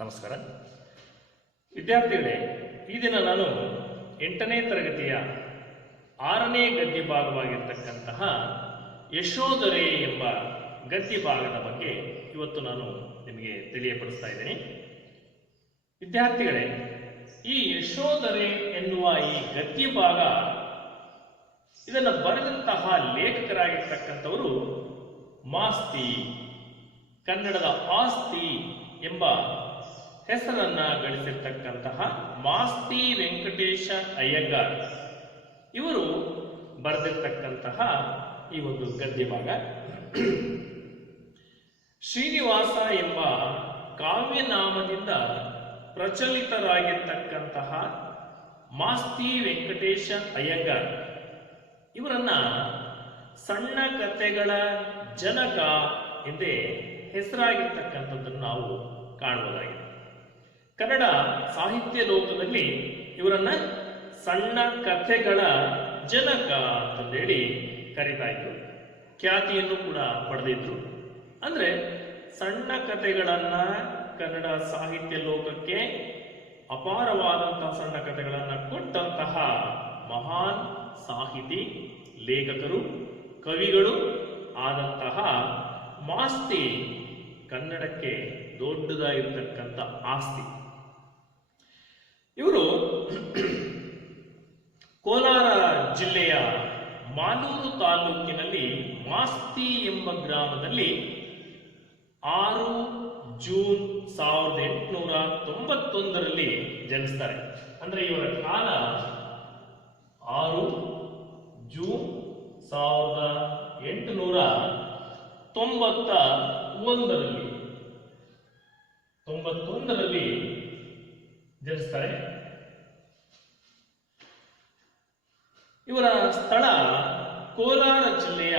ನಮಸ್ಕಾರ ವಿದ್ಯಾರ್ಥಿಗಳೇ, ಈ ದಿನ ನಾನು 8ನೇ ತರಗತಿಯ 6ನೇ ಗದ್ಯ ಭಾಗವಾಗಿರ್ತಕ್ಕಂತಹ ಯಶೋಧರೆ ಎಂಬ ಗದ್ಯ ಭಾಗದ ಬಗ್ಗೆ ಇವತ್ತು ನಾನು ನಿಮಗೆ ತಿಳಿಯಪಡಿಸ್ತಾ ಇದ್ದೀನಿ. ವಿದ್ಯಾರ್ಥಿಗಳೇ, ಈ ಯಶೋಧರೆ ಎನ್ನುವ ಈ ಗದ್ಯ ಭಾಗ ಇದನ್ನು ಬರೆದಂತಹ ಲೇಖಕರಾಗಿರ್ತಕ್ಕಂಥವರು ಮಾಸ್ತಿ, ಕನ್ನಡದ ಆಸ್ತಿ ಎಂಬ ಹೆಸರನ್ನ ಗಳಿಸಿರ್ತಕ್ಕಂತಹ ಮಾಸ್ತಿ ವೆಂಕಟೇಶ ಅಯ್ಯಂಗಾರ್ ಇವರು ಬರೆದಿರ್ತಕ್ಕಂತಹ ಈ ಒಂದು ಗದ್ಯ ಭಾಗ. ಶ್ರೀನಿವಾಸ ಎಂಬ ಕಾವ್ಯನಾಮದಿಂದ ಪ್ರಚಲಿತರಾಗಿರ್ತಕ್ಕಂತಹ ಮಾಸ್ತಿ ವೆಂಕಟೇಶ ಅಯ್ಯಂಗಾರ್ ಇವರನ್ನ ಸಣ್ಣ ಕಥೆಗಳ ಜನಕ ಎಂದೇ ಹೆಸರಾಗಿರ್ತಕ್ಕಂಥದ್ದನ್ನು ನಾವು ಕಾಣಬಹುದಾಗಿದೆ. ಕನ್ನಡ ಸಾಹಿತ್ಯ ಲೋಕದಲ್ಲಿ ಇವರನ್ನ ಸಣ್ಣ ಕಥೆಗಳ ಜನಕ ಅಂತಂದೇಳಿ ಕರೀತಾ ಇದ್ರು. ಖ್ಯಾತಿಯನ್ನು ಕೂಡ ಪಡೆದಿದ್ರು. ಅಂದ್ರೆ ಸಣ್ಣ ಕಥೆಗಳನ್ನ ಕನ್ನಡ ಸಾಹಿತ್ಯ ಲೋಕಕ್ಕೆ ಅಪಾರವಾದಂತಹ ಸಣ್ಣ ಕಥೆಗಳನ್ನ ಕೊಟ್ಟಂತಹ ಮಹಾನ್ ಸಾಹಿತಿ, ಲೇಖಕರು, ಕವಿಗಳು ಆದಂತಹ ಮಾಸ್ತಿ ಕನ್ನಡಕ್ಕೆ ದೊಡ್ಡದಾಗಿರ್ತಕ್ಕಂಥ ಆಸ್ತಿ. ಇವರು ಕೋಲಾರ ಜಿಲ್ಲೆಯ ಮಾಲೂರು ತಾಲೂಕಿನಲ್ಲಿ ಮಾಸ್ತಿ ಎಂಬ ಗ್ರಾಮದಲ್ಲಿ 6 ಜೂನ್ 1891ರಲ್ಲಿ ಜನಿಸ್ತಾರೆ. ಅಂದ್ರೆ ಇವರ ಕಾಲ 6 ಜೂನ್ 1891ರಲ್ಲಿ ಜನಿಸ್ತಾರೆ. ಇವರ ಸ್ಥಳ ಕೋಲಾರ ಜಿಲ್ಲೆಯ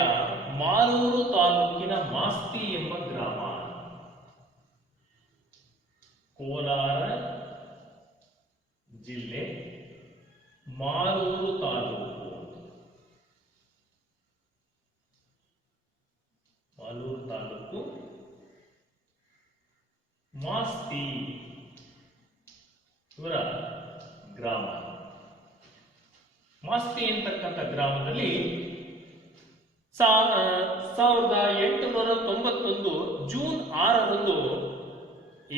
ಮಾಲೂರು ತಾಲೂಕಿನ ಮಾಸ್ತಿ ಎಂಬ ಗ್ರಾಮ. ಕೋಲಾರ ಜಿಲ್ಲೆ ಮಾಲೂರು ತಾಲೂಕು, ಮಾಲೂರು ತಾಲೂಕು ಮಾಸ್ತಿ ಇವರ ಗ್ರಾಮ. ಮಾಸ್ತಿ ಎಂತಕ್ಕಂಥ ಗ್ರಾಮದಲ್ಲಿ 1891 ಜೂನ್ 6ರಂದು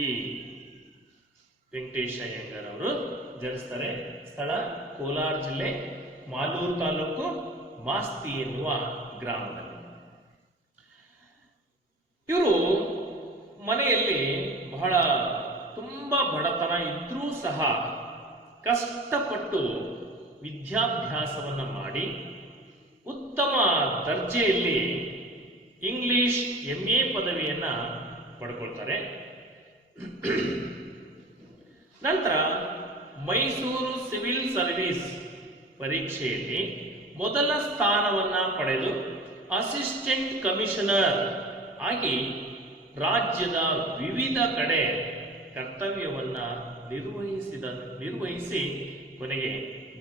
ಈ ವೆಂಕಟೇಶ ಅಯ್ಯಂಗಾರ್ ಅವರು ಜನಿಸ್ತಾರೆ. ಸ್ಥಳ ಕೋಲಾರ ಜಿಲ್ಲೆ ಮಾಲೂರು ತಾಲೂಕು ಮಾಸ್ತಿ ಎನ್ನುವ ಗ್ರಾಮದಲ್ಲಿ. ಇವರು ಮನೆಯಲ್ಲಿ ಬಹಳ ತುಂಬಾ ಬಡತನ ಇದ್ರೂ ಸಹ ಕಷ್ಟಪಟ್ಟು ವಿದ್ಯಾಭ್ಯಾಸವನ್ನ ಮಾಡಿ ಉತ್ತಮ ದರ್ಜೆಯಲ್ಲಿ ಇಂಗ್ಲಿಷ್ MA ಪದವಿಯನ್ನ ಪಡ್ಕೊಳ್ತಾರೆ. ನಂತರ ಮೈಸೂರು ಸಿವಿಲ್ ಸರ್ವಿಸ್ ಪರೀಕ್ಷೆಯಲ್ಲಿ ಮೊದಲ ಸ್ಥಾನವನ್ನ ಪಡೆದು ಅಸಿಸ್ಟೆಂಟ್ ಕಮಿಷನರ್ ಆಗಿ ರಾಜ್ಯದ ವಿವಿಧ ಕಡೆ ಕರ್ತವ್ಯವನ್ನ ನಿರ್ವಹಿಸಿ ಕೊನೆಗೆ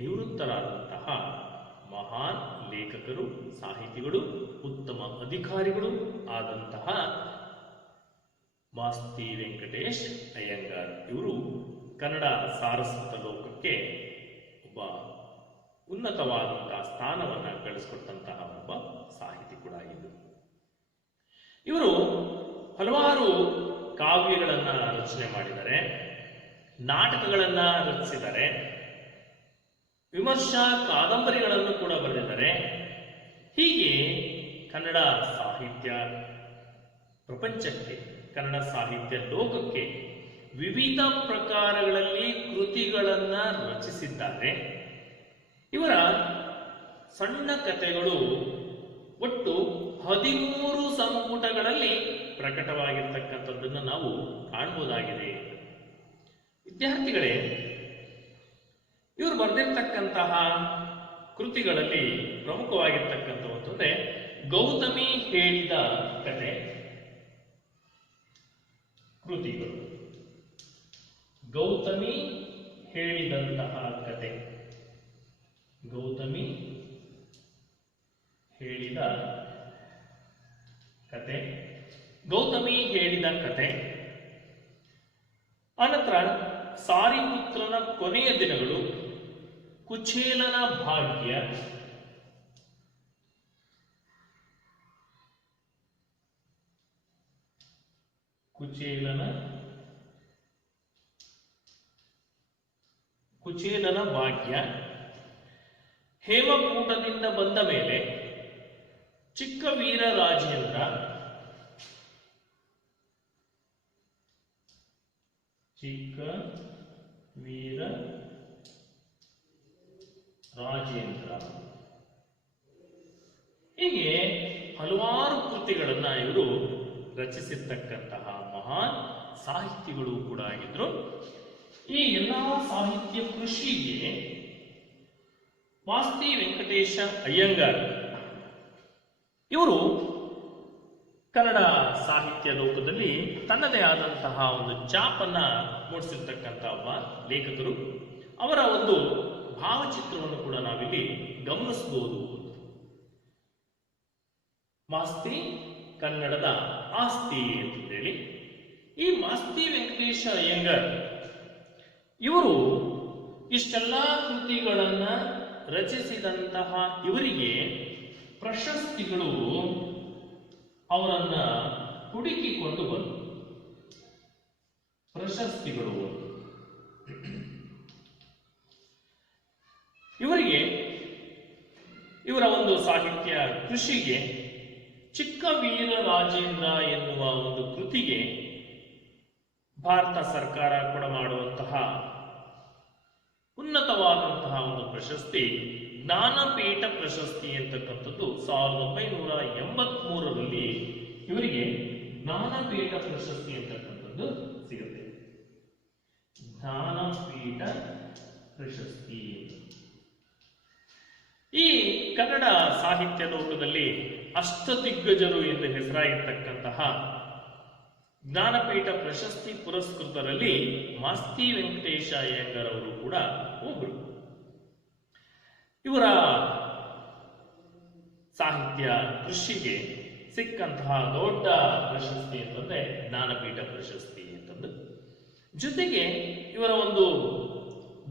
ನಿವೃತ್ತರಾದಂತಹ ಮಹಾನ್ ಲೇಖಕರು, ಸಾಹಿತಿಗಳು, ಉತ್ತಮ ಅಧಿಕಾರಿಗಳು ಆದಂತಹ ಮಾಸ್ತಿ ವೆಂಕಟೇಶ್ ಅಯ್ಯಂಗಾರ್ ಇವರು ಕನ್ನಡ ಸಾರಸ್ವತ ಲೋಕಕ್ಕೆ ಒಬ್ಬ ಉನ್ನತವಾದಂತಹ ಸ್ಥಾನವನ್ನ ಗಳಿಸಿಕೊಟ್ಟಂತಹ ಒಬ್ಬ ಸಾಹಿತಿ ಕೂಡ ಆಗಿದ್ದರು. ಇವರು ಹಲವಾರು ಕಾವ್ಯಗಳನ್ನ ರಚನೆ ಮಾಡಿದ್ದಾರೆ, ನಾಟಕಗಳನ್ನ ರಚಿಸಿದ್ದಾರೆ, ವಿಮರ್ಶಾ ಕಾದಂಬರಿಗಳನ್ನು ಕೂಡ ಬರೆದಿದ್ದಾರೆ. ಹೀಗೆ ಕನ್ನಡ ಸಾಹಿತ್ಯ ಪ್ರಪಂಚಕ್ಕೆ, ಕನ್ನಡ ಸಾಹಿತ್ಯ ಲೋಕಕ್ಕೆ ವಿವಿಧ ಪ್ರಕಾರಗಳಲ್ಲಿ ಕೃತಿಗಳನ್ನ ರಚಿಸಿದ್ದಾರೆ. ಇವರ ಸಣ್ಣ ಕಥೆಗಳು ಒಟ್ಟು 13 ಸಂಪುಟಗಳಲ್ಲಿ ಪ್ರಕಟವಾಗಿರ್ತಕ್ಕಂಥದ್ದನ್ನು ನಾವು ಕಾಣಬಹುದಾಗಿದೆ. ವಿದ್ಯಾರ್ಥಿಗಳೇ, ಇವರು ಬರೆದಿರ್ತಕ್ಕಂತಹ ಕೃತಿಗಳಲ್ಲಿ ಪ್ರಮುಖವಾಗಿರ್ತಕ್ಕಂಥವು ಅಂತಂದ್ರೆ ಗೌತಮಿ ಹೇಳಿದ ಕತೆ ಕೃತಿಗಳು. ಗೌತಮಿ ಹೇಳಿದಂತಹ ಕತೆ, ಗೌತಮಿ ಹೇಳಿದ ಕತೆ, ಗೌತಮಿ ಹೇಳಿದ ಕತೆ, ಸಾರಿಪುತ್ರನ ಕೊನೆಯ ದಿನಗಳು, ಕುಚೇಲನ ಭಾಗ್ಯ, ಕುಚೇಲನ ಭಾಗ್ಯ, ಹೇಮಕೂಟದಿಂದ ಬಂದ ಮೇಲೆ ಚಿಕ್ಕ ವೀರ ರಾಜೇಂದ್ರ, ಚಿಕ್ಕ ವೀರ ರಾಜೇಂದ್ರ, ಹೀಗೆ ಹಲವಾರು ಕೃತಿಗಳನ್ನ ಇವರು ರಚಿಸಿರ್ತಕ್ಕಂತಹ ಮಹಾನ್ ಸಾಹಿತಿಗಳು ಕೂಡ ಆಗಿದ್ರು. ಈ ಎಲ್ಲಾ ಸಾಹಿತ್ಯ ಕೃಷಿಗೆ ಮಾಸ್ತಿ ವೆಂಕಟೇಶ ಅಯ್ಯಂಗಾರ್ ಇವರು ಕನ್ನಡ ಸಾಹಿತ್ಯ ಲೋಕದಲ್ಲಿ ತನ್ನದೇ ಆದಂತಹ ಒಂದು ಛಾಪನ್ನ ಮೂಡಿಸಿರ್ತಕ್ಕಂಥ ಒಬ್ಬ ಲೇಖಕರು. ಅವರ ಒಂದು ಭಾವಚಿತ್ರವನ್ನು ಕೂಡ ನಾವಿಲ್ಲಿ ಗಮನಿಸಬಹುದು. ಮಾಸ್ತಿ ಕನ್ನಡದ ಆಸ್ತಿ ಅಂತೇಳಿ ಈ ಮಾಸ್ತಿ ವೆಂಕಟೇಶ ಅಯ್ಯಂಗಾರ್ ಇವರು ಇಷ್ಟೆಲ್ಲ ಕೃತಿಗಳನ್ನ ರಚಿಸಿದಂತಹ ಇವರಿಗೆ ಪ್ರಶಸ್ತಿಗಳು ಅವರನ್ನ ಹುಡುಕಿಕೊಂಡು ಬಂತು. ಪ್ರಶಸ್ತಿಗಳು ಇವರಿಗೆ ಇವರ ಒಂದು ಸಾಹಿತ್ಯ ಕೃಷಿಗೆ ಚಿಕ್ಕ ವೀರ ರಾಜೇಂದ್ರ ಎನ್ನುವ ಒಂದು ಕೃತಿಗೆ ಭಾರತ ಸರ್ಕಾರ ಕೂಡ ಮಾಡುವಂತಹ ಉನ್ನತವಾದಂತಹ ಒಂದು ಪ್ರಶಸ್ತಿ ಜ್ಞಾನಪೀಠ ಪ್ರಶಸ್ತಿ ಅಂತಕ್ಕಂಥದ್ದು 1983ರಲ್ಲಿ ಇವರಿಗೆ ಜ್ಞಾನಪೀಠ ಪ್ರಶಸ್ತಿ ಅಂತಕ್ಕಂಥದ್ದು ಸಿಗುತ್ತೆ. ಜ್ಞಾನಪೀಠ ಪ್ರಶಸ್ತಿ ಈ ಕನ್ನಡ ಸಾಹಿತ್ಯ ಲೋಕದಲ್ಲಿ ಅಷ್ಟದಿಗ್ಗಜರು ಎಂದು ಹೆಸರಾಗಿರ್ತಕ್ಕಂತಹ ಜ್ಞಾನಪೀಠ ಪ್ರಶಸ್ತಿ ಪುರಸ್ಕೃತರಲ್ಲಿ ಮಾಸ್ತಿ ವೆಂಕಟೇಶ ಅಯ್ಯಂಗಾರ್ ಅವರು ಕೂಡ ಒಬ್ಬರು. ಇವರ ಸಾಹಿತ್ಯ ಕೃಷಿಗೆ ಸಿಕ್ಕಂತಹ ದೊಡ್ಡ ಪ್ರಶಸ್ತಿ ಅಂತಂದ್ರೆ ಜ್ಞಾನಪೀಠ ಪ್ರಶಸ್ತಿ ಅಂತಂದು. ಜೊತೆಗೆ ಇವರ ಒಂದು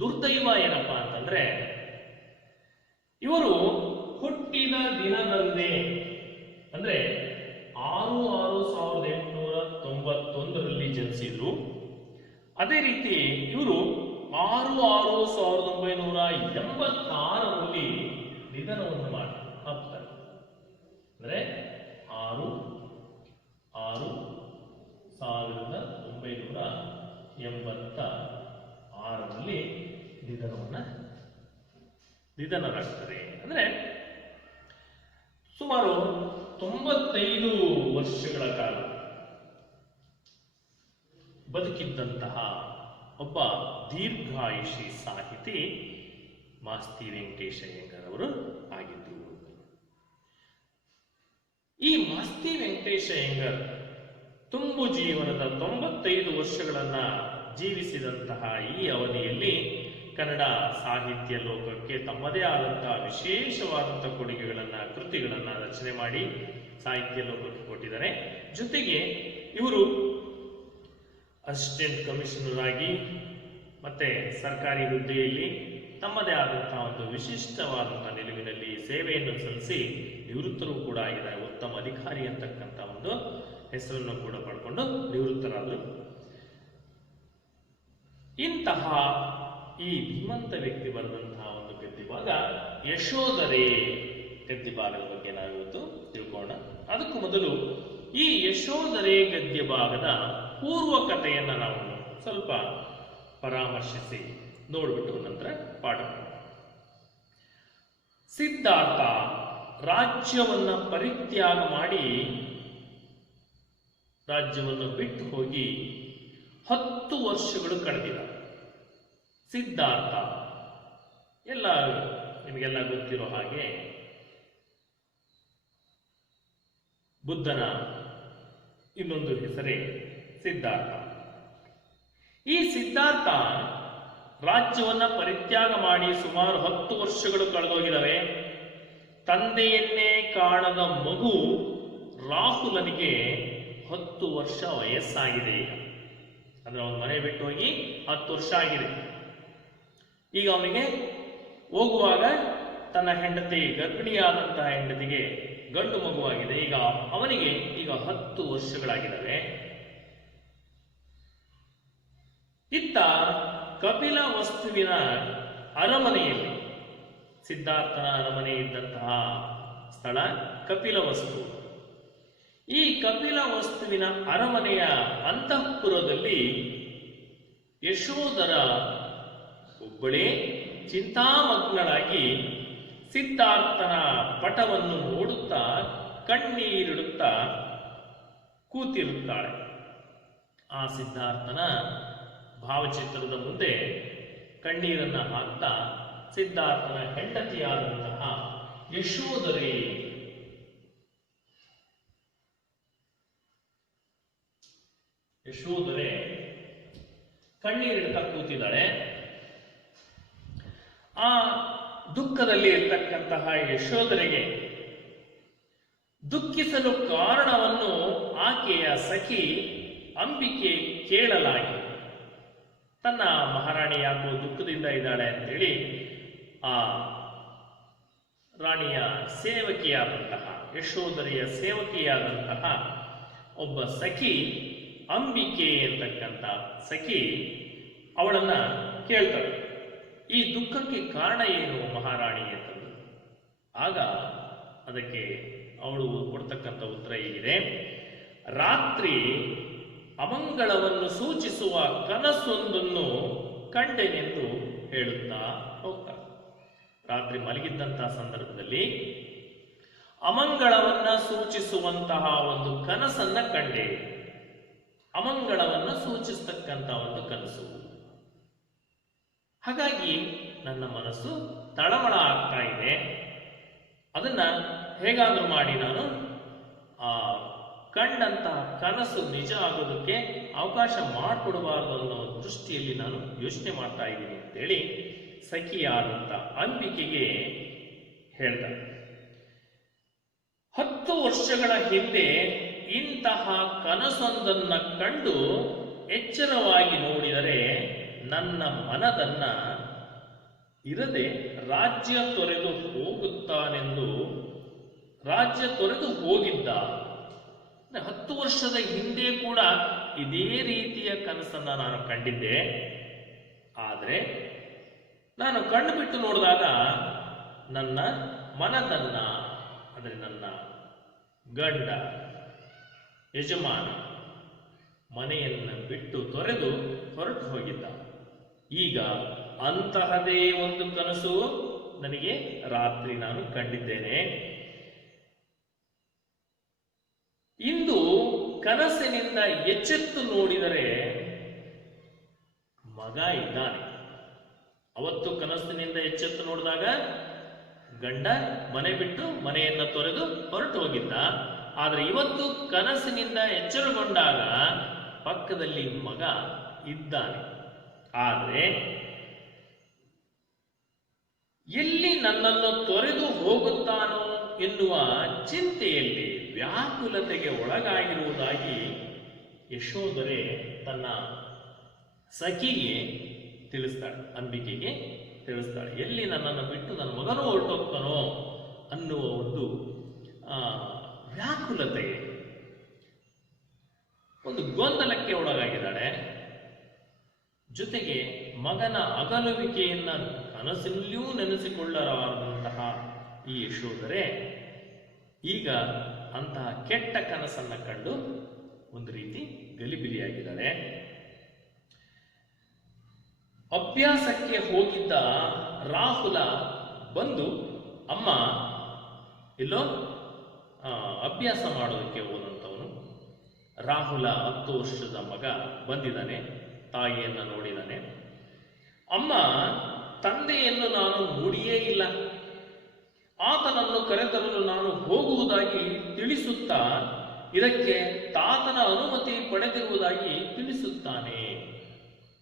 ದುರ್ದೈವ ಏನಪ್ಪಾ ಅಂತಂದ್ರೆ ಇವರು ಹುಟ್ಟಿದ ದಿನದಂದೇ ಅಂದ್ರೆ 6/6/1891ರಲ್ಲಿ ಜನಿಸಿದ್ರು. ಅದೇ ರೀತಿ ಇವರು 6/6/1986ರಲ್ಲಿ ನಿಧನವನ್ನು ಮಾಡ್ತಾರೆ. ಅಂದ್ರೆ 6/6/1986ರಲ್ಲಿ ನಿಧನರಾಗ್ತಾರೆ. ಅಂದ್ರೆ ಸುಮಾರು 95 ವರ್ಷಗಳ ಕಾಲ ಬದುಕಿದ್ದಂತಹ ಒಬ್ಬ ದೀರ್ಘಾಯುಷಿ ಸಾಹಿತಿ ಮಾಸ್ತಿ ವೆಂಕಟೇಶ ಅಯ್ಯಂಗಾರ್ ಅವರು ಆಗಿದ್ದು. ಈ ಮಾಸ್ತಿ ವೆಂಕಟೇಶ ಅಯ್ಯಂಗಾರ್ ತುಂಬು ಜೀವನದ 95 ವರ್ಷಗಳನ್ನ ಜೀವಿಸಿದಂತಹ ಈ ಅವಧಿಯಲ್ಲಿ ಕನ್ನಡ ಸಾಹಿತ್ಯ ಲೋಕಕ್ಕೆ ತಮ್ಮದೇ ಆದಂತಹ ವಿಶೇಷವಾದಂತಹ ಕೊಡುಗೆಗಳನ್ನ ಕೃತಿಗಳನ್ನ ರಚನೆ ಮಾಡಿ ಸಾಹಿತ್ಯ ಲೋಕಕ್ಕೆ ಕೊಟ್ಟಿದ್ದಾರೆ. ಜೊತೆಗೆ ಇವರು ಅಸಿಸ್ಟೆಂಟ್ ಕಮಿಷನರ್ ಆಗಿ ಮತ್ತೆ ಸರ್ಕಾರಿ ಹುದ್ದೆಯಲ್ಲಿ ತಮ್ಮದೇ ಆದಂತಹ ಒಂದು ವಿಶಿಷ್ಟವಾದಂತಹ ನಿಲುವಿನಲ್ಲಿ ಸೇವೆಯನ್ನು ಸಲ್ಲಿಸಿ ನಿವೃತ್ತರು ಕೂಡ ಆಗಿದ್ದಾರೆ. ಉತ್ತಮ ಅಧಿಕಾರಿ ಅಂತಕ್ಕಂಥ ಒಂದು ಹೆಸರನ್ನು ಕೂಡ ಪಡ್ಕೊಂಡು ನಿವೃತ್ತರಾದರು. ಇಂತಹ ಈ ಧೀಮಂತ ವ್ಯಕ್ತಿ ಬರೆದಂತಹ ಒಂದು ಗದ್ಯ ಭಾಗ ಯಶೋಧರೆ ಗದ್ಯ ಭಾಗದ ಬಗ್ಗೆ ನಾವಿವತ್ತು ತಿಳ್ಕೋಣ. ಅದಕ್ಕೂ ಮೊದಲು ಈ ಯಶೋಧರೆ ಗದ್ಯ ಭಾಗದ ಪೂರ್ವ ಕಥೆಯನ್ನ ನಾವು ಸ್ವಲ್ಪ ಪರಾಮರ್ಶಿಸಿ ನೋಡ್ಬಿಟ್ಟು ನಂತರ ಪಾಠ. ಸಿದ್ಧಾರ್ಥ ರಾಜ್ಯವನ್ನ ಪರಿತ್ಯಾಗ ಮಾಡಿ ರಾಜ್ಯವನ್ನು ಬಿಟ್ಟು ಹೋಗಿ 10 ವರ್ಷಗಳು ಕಳೆದಿಲ್ಲ. ಸಿದ್ಧಾರ್ಥ ನಿಮಗೆಲ್ಲ ಗೊತ್ತಿರೋ ಹಾಗೆ ಬುದ್ಧನ ಇನ್ನೊಂದು ಹೆಸರೇ ಸಿದ್ಧಾರ್ಥ. ಈ ಸಿದ್ಧಾರ್ಥ ರಾಜ್ಯವನ್ನ ಪರಿತ್ಯಾಗ ಮಾಡಿ ಸುಮಾರು 10 ವರ್ಷಗಳು ಕಳೆದೋಗಿದ್ದಾವೆ. ತಂದೆಯನ್ನೇ ಕಾಣದ ಮಗು ರಾಹುಲನಿಗೆ 10 ವರ್ಷ ವಯಸ್ಸಾಗಿದೆ. ಈಗ ಅಂದ್ರೆ ಅವನ ಮನೆ ಬಿಟ್ಟು ಹೋಗಿ 10 ವರ್ಷ ಆಗಿದೆ. ಈಗ ಅವನಿಗೆ ಹೋಗುವಾಗ ತನ್ನ ಹೆಂಡತಿ, ಗರ್ಭಿಣಿಯಾದಂತಹ ಹೆಂಡತಿಗೆ ಗಂಡು ಮಗುವಾಗಿದೆ. ಈಗ ಅವನಿಗೆ 10 ವರ್ಷಗಳಾಗಿದ್ದಾವೆ. ಇತ್ತ ಕಪಿಲ ವಸ್ತುವಿನ ಅರಮನೆಯಲ್ಲಿ, ಸಿದ್ಧಾರ್ಥನ ಅರಮನೆ ಇದ್ದಂತಹ ಸ್ಥಳ ಕಪಿಲ ವಸ್ತು. ಈ ಕಪಿಲ ವಸ್ತುವಿನ ಅರಮನೆಯ ಅಂತಃಪುರದಲ್ಲಿ ಯಶೋಧರ ಒಬ್ಬಳೇ ಚಿಂತಾಮಗ್ನಳಾಗಿ ಸಿದ್ಧಾರ್ಥನ ಪಟವನ್ನು ನೋಡುತ್ತಾ ಕಣ್ಣೀರಿಡುತ್ತಾ ಕೂತಿರುತ್ತಾಳೆ. ಆ ಸಿದ್ಧಾರ್ಥನ ಭಾವಚಿತ್ರದ ಮುಂದೆ ಕಣ್ಣೀರನ್ನ ಹಾಕ್ತಾ ಸಿದ್ಧಾರ್ಥನ ಹೆಂಡತಿಯಾದಂತಹ ಯಶೋಧರೆ ಕಣ್ಣೀರಿಡ್ತಾ ಕೂತಿದ್ದಾಳೆ. ಆ ದುಃಖದಲ್ಲಿ ಇರ್ತಕ್ಕಂತಹ ಯಶೋಧರೆಗೆ ದುಃಖಿಸಲು ಕಾರಣವನ್ನು ಆಕೆಯ ಸಖಿ ಅಂಬಿಕೆ ಕೇಳಲಾಗಿ, ತನ್ನ ಮಹಾರಾಣಿ ಯಾಕೋ ದುಃಖದಿಂದ ಇದ್ದಾಳೆ ಅಂತೇಳಿ ಆ ರಾಣಿಯ ಸೇವಕಿಯಾದಂತಹ, ಯಶೋಧರೆಯ ಸೇವಕಿಯಾದಂತಹ ಒಬ್ಬ ಸಖಿ, ಅಂಬಿಕೆ ಅಂತಕ್ಕಂಥ ಸಖಿ ಅವಳನ್ನ ಕೇಳ್ತಾಳೆ, ಈ ದುಃಖಕ್ಕೆ ಕಾರಣ ಏನು ಮಹಾರಾಣಿ ಅಂತಂದು. ಆಗ ಅದಕ್ಕೆ ಅವಳು ಕೊಡ್ತಕ್ಕಂಥ ಉತ್ತರ ಹೀಗಿದೆ: ರಾತ್ರಿ ಅಮಂಗಳವನ್ನು ಸೂಚಿಸುವ ಕನಸೊಂದನ್ನು ಕಂಡೆನೆಂದು ಹೇಳುತ್ತಾ ಹೋಗ್ತಾಳೆ. ರಾತ್ರಿ ಮಲಗಿದ್ದಂತಹ ಸಂದರ್ಭದಲ್ಲಿ ಅಮಂಗಳವನ್ನ ಸೂಚಿಸುವಂತಹ ಒಂದು ಕನಸನ್ನ ಕಂಡೆ. ಅಮಂಗಳವನ್ನ ಸೂಚಿಸ್ತಕ್ಕಂಥ ಒಂದು ಕನಸು. ಹಾಗಾಗಿ ನನ್ನ ಮನಸ್ಸು ತಳಮಳ ಆಗ್ತಾ ಇದೆ. ಅದನ್ನ ಹೇಗಾದ್ರೂ ಮಾಡಿ ನಾನು ಆ ಕಂಡಂತಹ ಕನಸು ನಿಜ ಆಗೋದಕ್ಕೆ ಅವಕಾಶ ಮಾಡಿಕೊಡಬಾರದು ಅನ್ನೋ ದೃಷ್ಟಿಯಲ್ಲಿ ನಾನು ಯೋಚನೆ ಮಾಡ್ತಾ ಇದ್ದೀನಿ ಅಂತೇಳಿ ಸಖಿಯಾದಂಥ ಅಂಬಿಕೆಗೆ ಹೇಳ್ತಾರೆ. 10 ವರ್ಷಗಳ ಹಿಂದೆ ಇಂತಹ ಕನಸೊಂದನ್ನ ಕಂಡು ಎಚ್ಚರವಾಗಿ ನೋಡಿದರೆ ನನ್ನ ಮನದನ್ನ ಇರದೆ ರಾಜ್ಯ ತೊರೆದು ಹೋಗಿದ್ದ. 10 ವರ್ಷದ ಹಿಂದೆ ಕೂಡ ಇದೇ ರೀತಿಯ ಕನಸನ್ನ ನಾನು ಕಂಡಿದ್ದೆ. ಆದರೆ ನಾನು ಕಣ್ಣು ಬಿಟ್ಟು ನೋಡಿದಾಗ ನನ್ನ ಮನದನ್ನ, ಅಂದರೆ ನನ್ನ ಗಂಡ ಯಜಮಾನ ಮನೆಯನ್ನು ಬಿಟ್ಟು ತೊರೆದು ಹೊರಟು ಹೋಗಿದ್ದ. ಈಗ ಅಂತಹದೇ ಒಂದು ಕನಸು ನನಗೆ ರಾತ್ರಿ ನಾನು ಕಂಡಿದ್ದೇನೆ. ಇಂದು ಕನಸಿನಿಂದ ಎಚ್ಚೆತ್ತು ನೋಡಿದರೆ ಮಗ ಇದ್ದಾನೆ. ಅವತ್ತು ಕನಸಿನಿಂದ ಎಚ್ಚೆತ್ತು ನೋಡಿದಾಗ ಗಂಡ ಮನೆ ಬಿಟ್ಟು ಮನೆಯನ್ನ ತೊರೆದು ಹೊರಟು ಹೋಗಿದ್ದ. ಆದರೆ ಇವತ್ತು ಕನಸಿನಿಂದ ಎಚ್ಚರಗೊಂಡಾಗ ಪಕ್ಕದಲ್ಲಿ ಮಗ ಇದ್ದಾನೆ. ಆದರೆ ಎಲ್ಲಿ ನನ್ನನ್ನು ತೊರೆದು ಹೋಗುತ್ತಾನೋ ಎನ್ನುವ ಚಿಂತೆಯಲ್ಲಿ ವ್ಯಾಕುಲತೆಗೆ ಒಳಗಾಗಿರುವುದಾಗಿ ಯಶೋಧರೆ ತನ್ನ ಸಖಿಗೆ ತಿಳಿಸ್ತಾಳೆ, ಅಂಬಿಕೆಗೆ ತಿಳಿಸ್ತಾಳೆ. ಎಲ್ಲಿ ನನ್ನನ್ನು ಬಿಟ್ಟು ನನ್ನ ಮಗನೂ ಹೊರಟೋಗ್ತಾನೋ ಅನ್ನುವ ಒಂದು ವ್ಯಾಕುಲತೆ, ಒಂದು ಗೊಂದಲಕ್ಕೆ ಒಳಗಾಗಿದ್ದಾಳೆ. ಜೊತೆಗೆ ಮಗನ ಅಗಲುವಿಕೆಯನ್ನ ಕನಸಿನಲ್ಲಿಯೂ ನೆನೆಸಿಕೊಳ್ಳಲಾರದಂತಹ ಈ ಯಶೋಧರೆ ಈಗ ಅಂತಹ ಕೆಟ್ಟ ಕನಸನ್ನ ಕಂಡು ಒಂದು ರೀತಿ ಗಲಿಬಿಲಿಯಾಗಿದ್ದಾಳೆ. ಅಭ್ಯಾಸಕ್ಕೆ ಹೋಗಿದ್ದ ರಾಹುಲ ಬಂದು, ಅಮ್ಮ ಎಲ್ಲೋ ಅಭ್ಯಾಸ ಮಾಡೋದಕ್ಕೆ ಹೋದಂಥವನು ರಾಹುಲ 10 ವರ್ಷದ ಮಗ ಬಂದಿದ್ದಾನೆ. ತಾಯಿಯನ್ನ ನೋಡಿದ್ದಾನೆ. ಅಮ್ಮ, ತಂದೆಯನ್ನು ನಾನು ನೋಡಿಯೇ ಇಲ್ಲ, ಆತನನ್ನು ಕರೆತರಲು ನಾನು ಹೋಗುವುದಾಗಿ ತಿಳಿಸುತ್ತಾ ಇದಕ್ಕೆ ತಾತನ ಅನುಮತಿ ಪಡೆದಿರುವುದಾಗಿ ತಿಳಿಸುತ್ತಾನೆ.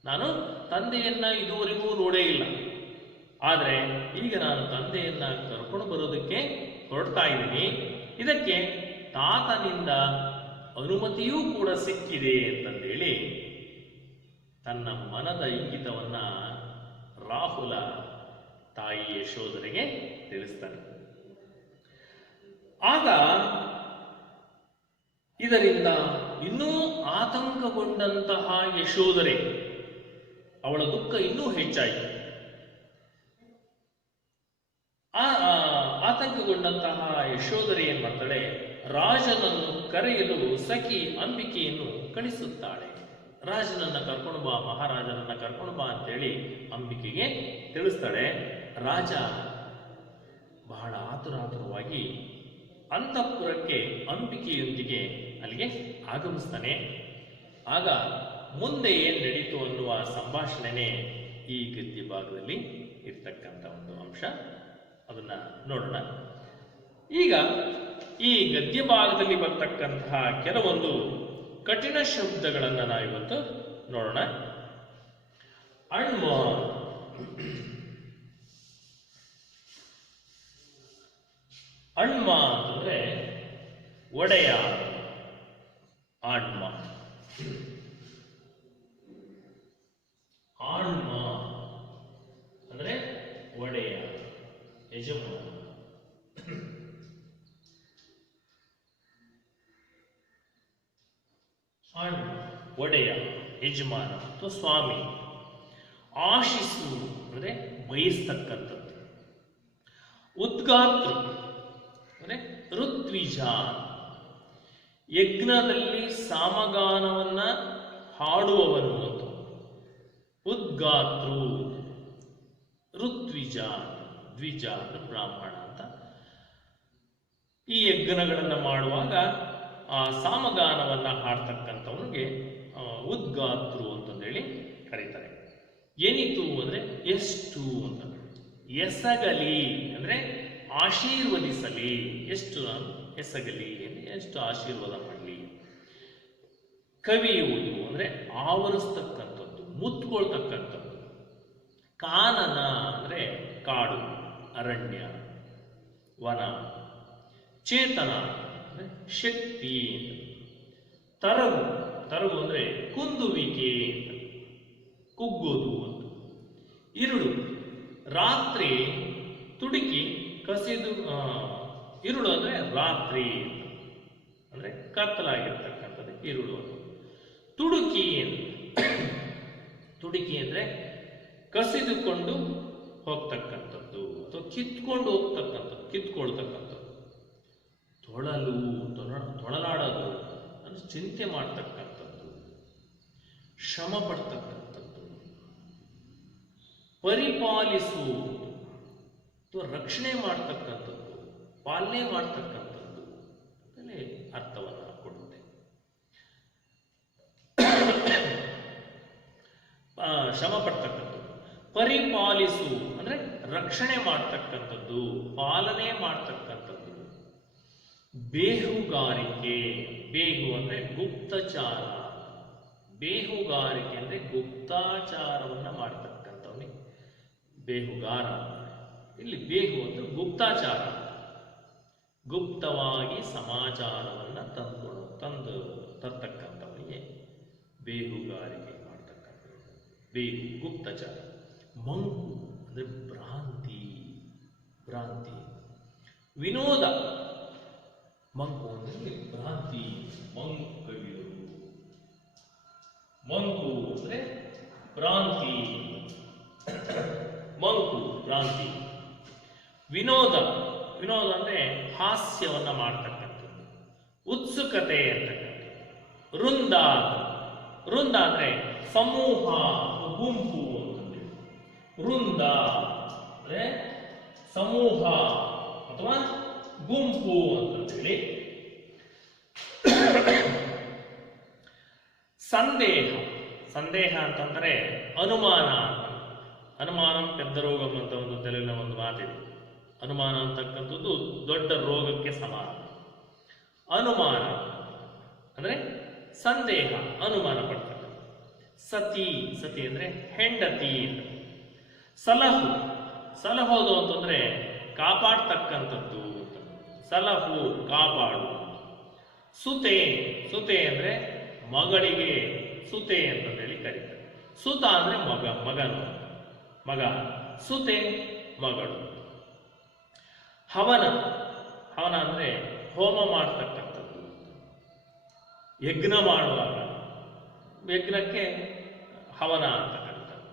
ನಾನು ತಂದೆಯನ್ನ ಇದುವರೆಗೂ ನೋಡೇ ಇಲ್ಲ, ಆದರೆ ಈಗ ನಾನು ತಂದೆಯನ್ನ ಕರ್ಕೊಂಡು ಬರೋದಕ್ಕೆ ಹೊರಡ್ತಾ ಇದ್ದೀನಿ. ಇದಕ್ಕೆ ತಾತನಿಂದ ಅನುಮತಿಯೂ ಕೂಡ ಸಿಕ್ಕಿದೆ ಅಂತಂದೇಳಿ ತನ್ನ ಮನದ ಇಂಗಿತವನ್ನ ರಾಹುಲ ತಾಯಿ ಯಶೋಧರೆಗೆ ತಿಳಿಸ್ತಾನೆ. ಆಗ ಇದರಿಂದ ಇನ್ನೂ ಆತಂಕಗೊಂಡಂತಹ ಯಶೋಧರೆ, ಅವಳ ದುಃಖ ಇನ್ನೂ ಹೆಚ್ಚಾಯಿತು. ಆತಂಕಗೊಂಡಂತಹ ಯಶೋಧರೆ ಏನ್ ಮಾಡ್ತಾಳೆ, ರಾಜನನ್ನು ಕರೆಯಲು ಸಖಿ ಅಂಬಿಕೆಯನ್ನು ಕಳಿಸುತ್ತಾಳೆ. ರಾಜನನ್ನ ಕರ್ಕೊಂಡು ಬಾ, ಮಹಾರಾಜನನ್ನ ಕರ್ಕೊಂಡು ಬಾ ಅಂತೇಳಿ ಅಂಬಿಕೆಗೆ ತಿಳಿಸ್ತಾಳೆ. ರಾಜ ಬಹಳ ಆತುರಾತುರವಾಗಿ ಅಂತಃಪುರಕ್ಕೆ ಅಂಬಿಕೆಯೊಂದಿಗೆ ಅಲ್ಲಿಗೆ ಆಗಮಿಸ್ತಾನೆ. ಆಗ ಮುಂದೆ ಏನ್ ನಡೀತು ಅನ್ನುವ ಸಂಭಾಷಣೆನೇ ಈ ಗದ್ಯ ಭಾಗದಲ್ಲಿ ಇರ್ತಕ್ಕಂಥ ಒಂದು ಅಂಶ. ಅದನ್ನ ನೋಡೋಣ. ಈಗ ಈ ಗದ್ಯ ಭಾಗದಲ್ಲಿ ಬರ್ತಕ್ಕಂತಹ ಕೆಲವೊಂದು ಕಠಿಣ ಶಬ್ದಗಳನ್ನ ನಾವಿವತ್ತು ನೋಡೋಣ. ಅಣ್ಮ ಅಣ್ಮ ಅಂತಂದ್ರೆ ಒಡೆಯ. ಆಣ್ಮ ಆಣ್ಮ ಅಂದ್ರೆ ಒಡೆಯ, ಯಜಮಾನ. ಆಣ್ಮ ಒಡೆಯ, ಯಜಮಾನ ಅಥವಾ ಸ್ವಾಮಿ. ಆಶಿಸು ಅಂದ್ರೆ ಬಯಸ್ತಕ್ಕಂಥದ್ದು. ಉದ್ಗಾತ್ರ ಅಂದ್ರೆ ಋತ್ವಿಜ, ಯಜ್ಞದಲ್ಲಿ ಸಾಮಗಾನವನ್ನ ಹಾಡುವವನು ಅಂತ. ಉದ್ಗಾತೃ ಋತ್ವಿಜ, ದ್ವಿಜ ಅಂದ್ರೆ ಬ್ರಾಹ್ಮಣ ಅಂತ. ಈ ಯಜ್ಞಗಳನ್ನು ಮಾಡುವಾಗ ಆ ಸಾಮಗಾನವನ್ನ ಹಾಡ್ತಕ್ಕಂಥವನಿಗೆ ಉದ್ಗಾತೃ ಅಂತಂದೇಳಿ ಕರೀತಾರೆ. ಏನಿತು ಅಂದ್ರೆ ಎಷ್ಟು ಅಂತ. ಎಸಗಲಿ ಅಂದ್ರೆ ಆಶೀರ್ವದಿಸಲಿ, ಎಷ್ಟು ಎಸಗಲಿ ಎಷ್ಟು ಆಶೀರ್ವಾದ ಮಾಡಲಿ. ಕವಿಯುವುದು ಅಂದ್ರೆ ಆವರಿಸ್ತಕ್ಕಂಥದ್ದು, ಮುತ್ಕೊಳ್ತಕ್ಕಂಥದ್ದು. ಕಾನನ ಅಂದ್ರೆ ಕಾಡು, ಅರಣ್ಯ, ವನ. ಚೇತನ ಅಂದ್ರೆ ಶಕ್ತಿ. ತರಗು, ತರಗು ಅಂದ್ರೆ ಕುಂದುವಿಕೆ, ಕುಗ್ಗೋದು ಅಂತ. ಇರುಳು ರಾತ್ರಿ ತುಡುಕಿ ಕಸಿದು. ಇರುಳು ಅಂದ್ರೆ ರಾತ್ರಿ ಅಂದ್ರೆ ಕತ್ತಲಾಗಿರ್ತಕ್ಕಂಥದ್ದು ಇರುಳು ಅಂತ. ತುಡುಕಿ ತುಡುಕಿ ಅಂದ್ರೆ ಕಸಿದುಕೊಂಡು ಹೋಗ್ತಕ್ಕಂಥದ್ದು ಅಥವಾ ಕಿತ್ಕೊಂಡು ಹೋಗ್ತಕ್ಕಂಥದ್ದು, ಕಿತ್ಕೊಳ್ತಕ್ಕಂಥದ್ದು. ತೊಳಲು, ತೊಳಲಾಡೋದು ಅಂದ್ರೆ ಚಿಂತೆ ಮಾಡ್ತಕ್ಕಂಥದ್ದು, ಶ್ರಮ ಪಡ್ತಕ್ಕಂಥದ್ದು. ಪರಿಪಾಲಿಸುವುದು ಅಥವಾ ರಕ್ಷಣೆ ಮಾಡ್ತಕ್ಕಂಥದ್ದು, ಪಾಲನೆ ಮಾಡ್ತಕ್ಕಂಥದ್ದು ಅಂತಲೇ ಅರ್ಥವನ್ನ ಕೊಡುತ್ತೆ. ಶ್ರಮ ಪಡ್ತಕ್ಕಂಥದ್ದು. ಪರಿಪಾಲಿಸು ಅಂದ್ರೆ ರಕ್ಷಣೆ ಮಾಡ್ತಕ್ಕಂಥದ್ದು, ಪಾಲನೆ ಮಾಡ್ತಕ್ಕಂಥದ್ದು. ಬೇಹುಗಾರಿಕೆ, ಬೇಹು ಅಂದ್ರೆ ಗುಪ್ತಚಾರ. ಬೇಹುಗಾರಿಕೆ ಅಂದ್ರೆ ಗುಪ್ತಾಚಾರವನ್ನ ಮಾಡ್ತಕ್ಕಂಥವನಿಗೆ ಬೇಹುಗಾರ. ಇಲ್ಲಿ ಬೇಹು ಅಂದ್ರೆ ಗುಪ್ತಾಚಾರ, ಗುಪ್ತವಾಗಿ ಸಮಾಚಾರವನ್ನ ತರ್ತಕ್ಕಂಥವನಿಗೆ ಬೇಹುಗಾರಿಕೆ ಮಾಡ್ತಕ್ಕಂಥದ್ದು ಬೇಹು, ಗುಪ್ತಚಾರ. ಮಂಕು ಅಂದ್ರೆ ಭ್ರಾಂತಿ, ಭ್ರಾಂತಿ. ವಿನೋದ, ಮಂಕು ಅಂದ್ರೆ ಭ್ರಾಂತಿ, ಮಂಕು. ಮಂಕು ಅಂದ್ರೆ ಭ್ರಾಂತಿ, ಮಂಕು ಭ್ರಾಂತಿ. ವಿನೋದ, ವಿನೋದ ಅಂದ್ರೆ ಹಾಸ್ಯವನ್ನ ಮಾಡ್ತಕ್ಕಂಥದ್ದು, ಉತ್ಸುಕತೆ ಅಂತಕ್ಕಂಥದ್ದು. ವೃಂದ, ವೃಂದ ಅಂದ್ರೆ ಸಮೂಹ, ಗುಂಪು ಅಂತಂದ್ರೆ. ವೃಂದ ಅಂದ್ರೆ ಸಮೂಹ ಅಥವಾ ಗುಂಪು ಅಂತಂದೇಳಿ. ಸಂದೇಹ, ಸಂದೇಹ ಅಂತಂದ್ರೆ ಅನುಮಾನ. ಅನುಮಾನ ಪೆದ್ದ ರೋಗಂ ಅಂತ ಒಂದು ತೆಲುಗಿನ ಒಂದು ಮಾತಿದೆ. ಅನುಮಾನ ಅಂತಕ್ಕಂಥದ್ದು ದೊಡ್ಡ ರೋಗಕ್ಕೆ ಸಮಾನ. ಅನುಮಾನ ಅಂದ್ರೆ ಸಂದೇಹ, ಅನುಮಾನ ಪಡ್ತಕ್ಕಂಥ. ಸತಿ, ಸತಿ ಅಂದ್ರೆ ಹೆಂಡತಿ. ಸಲಹು, ಸಲಹೋದು ಅಂತಂದ್ರೆ ಕಾಪಾಡ್ತಕ್ಕಂಥದ್ದು. ಸಲಹು ಕಾಪಾಡು. ಸುತೆ, ಸುತೆ ಅಂದ್ರೆ ಮಗಳಿಗೆ ಸುತೆ ಅಂತಂದೇಳಿ ಕರೀತಾರೆ. ಸುತ ಅಂದ್ರೆ ಮಗನು, ಮಗ. ಸುತೆ ಮಗಳು. ಹವನ, ಹವನ ಅಂದ್ರೆ ಹೋಮ ಮಾಡ್ತಕ್ಕಂಥದ್ದು, ಯಜ್ಞ ಮಾಡುವಾಗ ಯಜ್ಞಕ್ಕೆ ಹವನ ಅಂತಕ್ಕಂಥದ್ದು.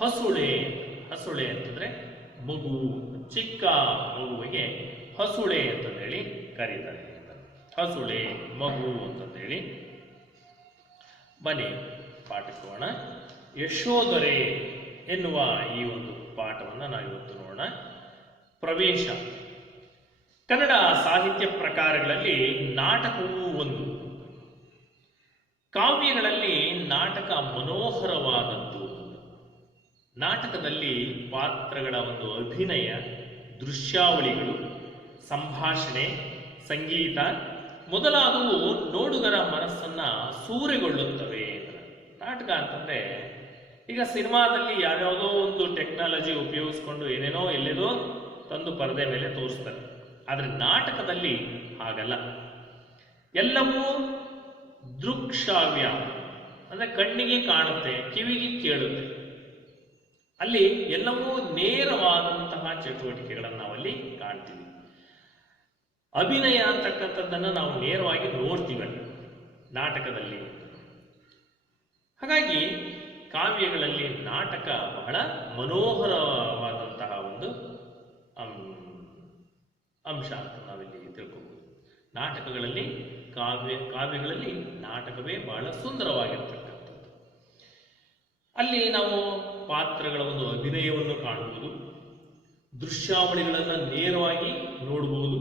ಹಸುಳೆ, ಹಸುಳೆ ಅಂತಂದ್ರೆ ಮಗು, ಚಿಕ್ಕ ಮಗುವಿಗೆ ಹಸುಳೆ ಅಂತಂದೇಳಿ ಕರೀತಾರೆ. ಹಸುಳೆ ಮಗು ಅಂತಂದೇಳಿ. ಬನ್ನಿ ಪಾಠಕ್ಕೆ ಹೋಗೋಣ. ಯಶೋಧರೆ ಎನ್ನುವ ಈ ಒಂದು ಪಾಠವನ್ನು ನಾವಿವತ್ತು ನೋಡೋಣ. ಪ್ರವೇಶ. ಕನ್ನಡ ಸಾಹಿತ್ಯ ಪ್ರಕಾರಗಳಲ್ಲಿ ನಾಟಕವೂ ಒಂದು. ಕಾವ್ಯಗಳಲ್ಲಿ ನಾಟಕ ಮನೋಹರವಾದದ್ದು. ನಾಟಕದಲ್ಲಿ ಪಾತ್ರಗಳ ಒಂದು ಅಭಿನಯ, ದೃಶ್ಯಾವಳಿಗಳು, ಸಂಭಾಷಣೆ, ಸಂಗೀತ ಮೊದಲಾದವು ನೋಡುಗರ ಮನಸ್ಸನ್ನ ಸೂರೆಗೊಳ್ಳುತ್ತವೆ. ನಾಟಕ ಅಂತಂದ್ರೆ ಈಗ ಸಿನಿಮಾದಲ್ಲಿ ಯಾವ್ಯಾವುದೋ ಒಂದು ಟೆಕ್ನಾಲಜಿ ಉಪಯೋಗಿಸ್ಕೊಂಡು ಏನೇನೋ ಎಲ್ಲೇನೋ ತಂದು ಪರದೆ ಮೇಲೆ ತೋರಿಸ್ತಾರೆ. ಆದರೆ ನಾಟಕದಲ್ಲಿ ಹಾಗಲ್ಲ. ಎಲ್ಲವೂ ದೃಕ್ಶ್ರಾವ್ಯ ಅಂದ್ರೆ ಕಣ್ಣಿಗೆ ಕಾಣುತ್ತೆ, ಕಿವಿಗೆ ಕೇಳುತ್ತೆ. ಅಲ್ಲಿ ಎಲ್ಲವೂ ನೇರವಾದಂತಹ ಚಟುವಟಿಕೆಗಳನ್ನು ನಾವಲ್ಲಿ ಕಾಣ್ತೀವಿ. ಅಭಿನಯ ಅಂತಕ್ಕಂಥದ್ದನ್ನು ನಾವು ನೇರವಾಗಿ ನೋಡ್ತೀವಲ್ಲ ನಾಟಕದಲ್ಲಿ. ಹಾಗಾಗಿ ಕಾವ್ಯಗಳಲ್ಲಿ ನಾಟಕ ಬಹಳ ಮನೋಹರವಾದಂತಹ ಒಂದು ಅಂಶ ಅಂತ ನಾವಿಲ್ಲಿ ತಿಳ್ಕೊಬಹುದು. ನಾಟಕಗಳಲ್ಲಿ ಕಾವ್ಯಗಳಲ್ಲಿ ನಾಟಕವೇ ಬಹಳ ಸುಂದರವಾಗಿರ್ತಕ್ಕಂಥದ್ದು. ಅಲ್ಲಿ ನಾವು ಪಾತ್ರಗಳ ಒಂದು ಅಭಿನಯವನ್ನು ಕಾಣಬಹುದು, ದೃಶ್ಯಾವಳಿಗಳನ್ನು ನೇರವಾಗಿ ನೋಡಬಹುದು,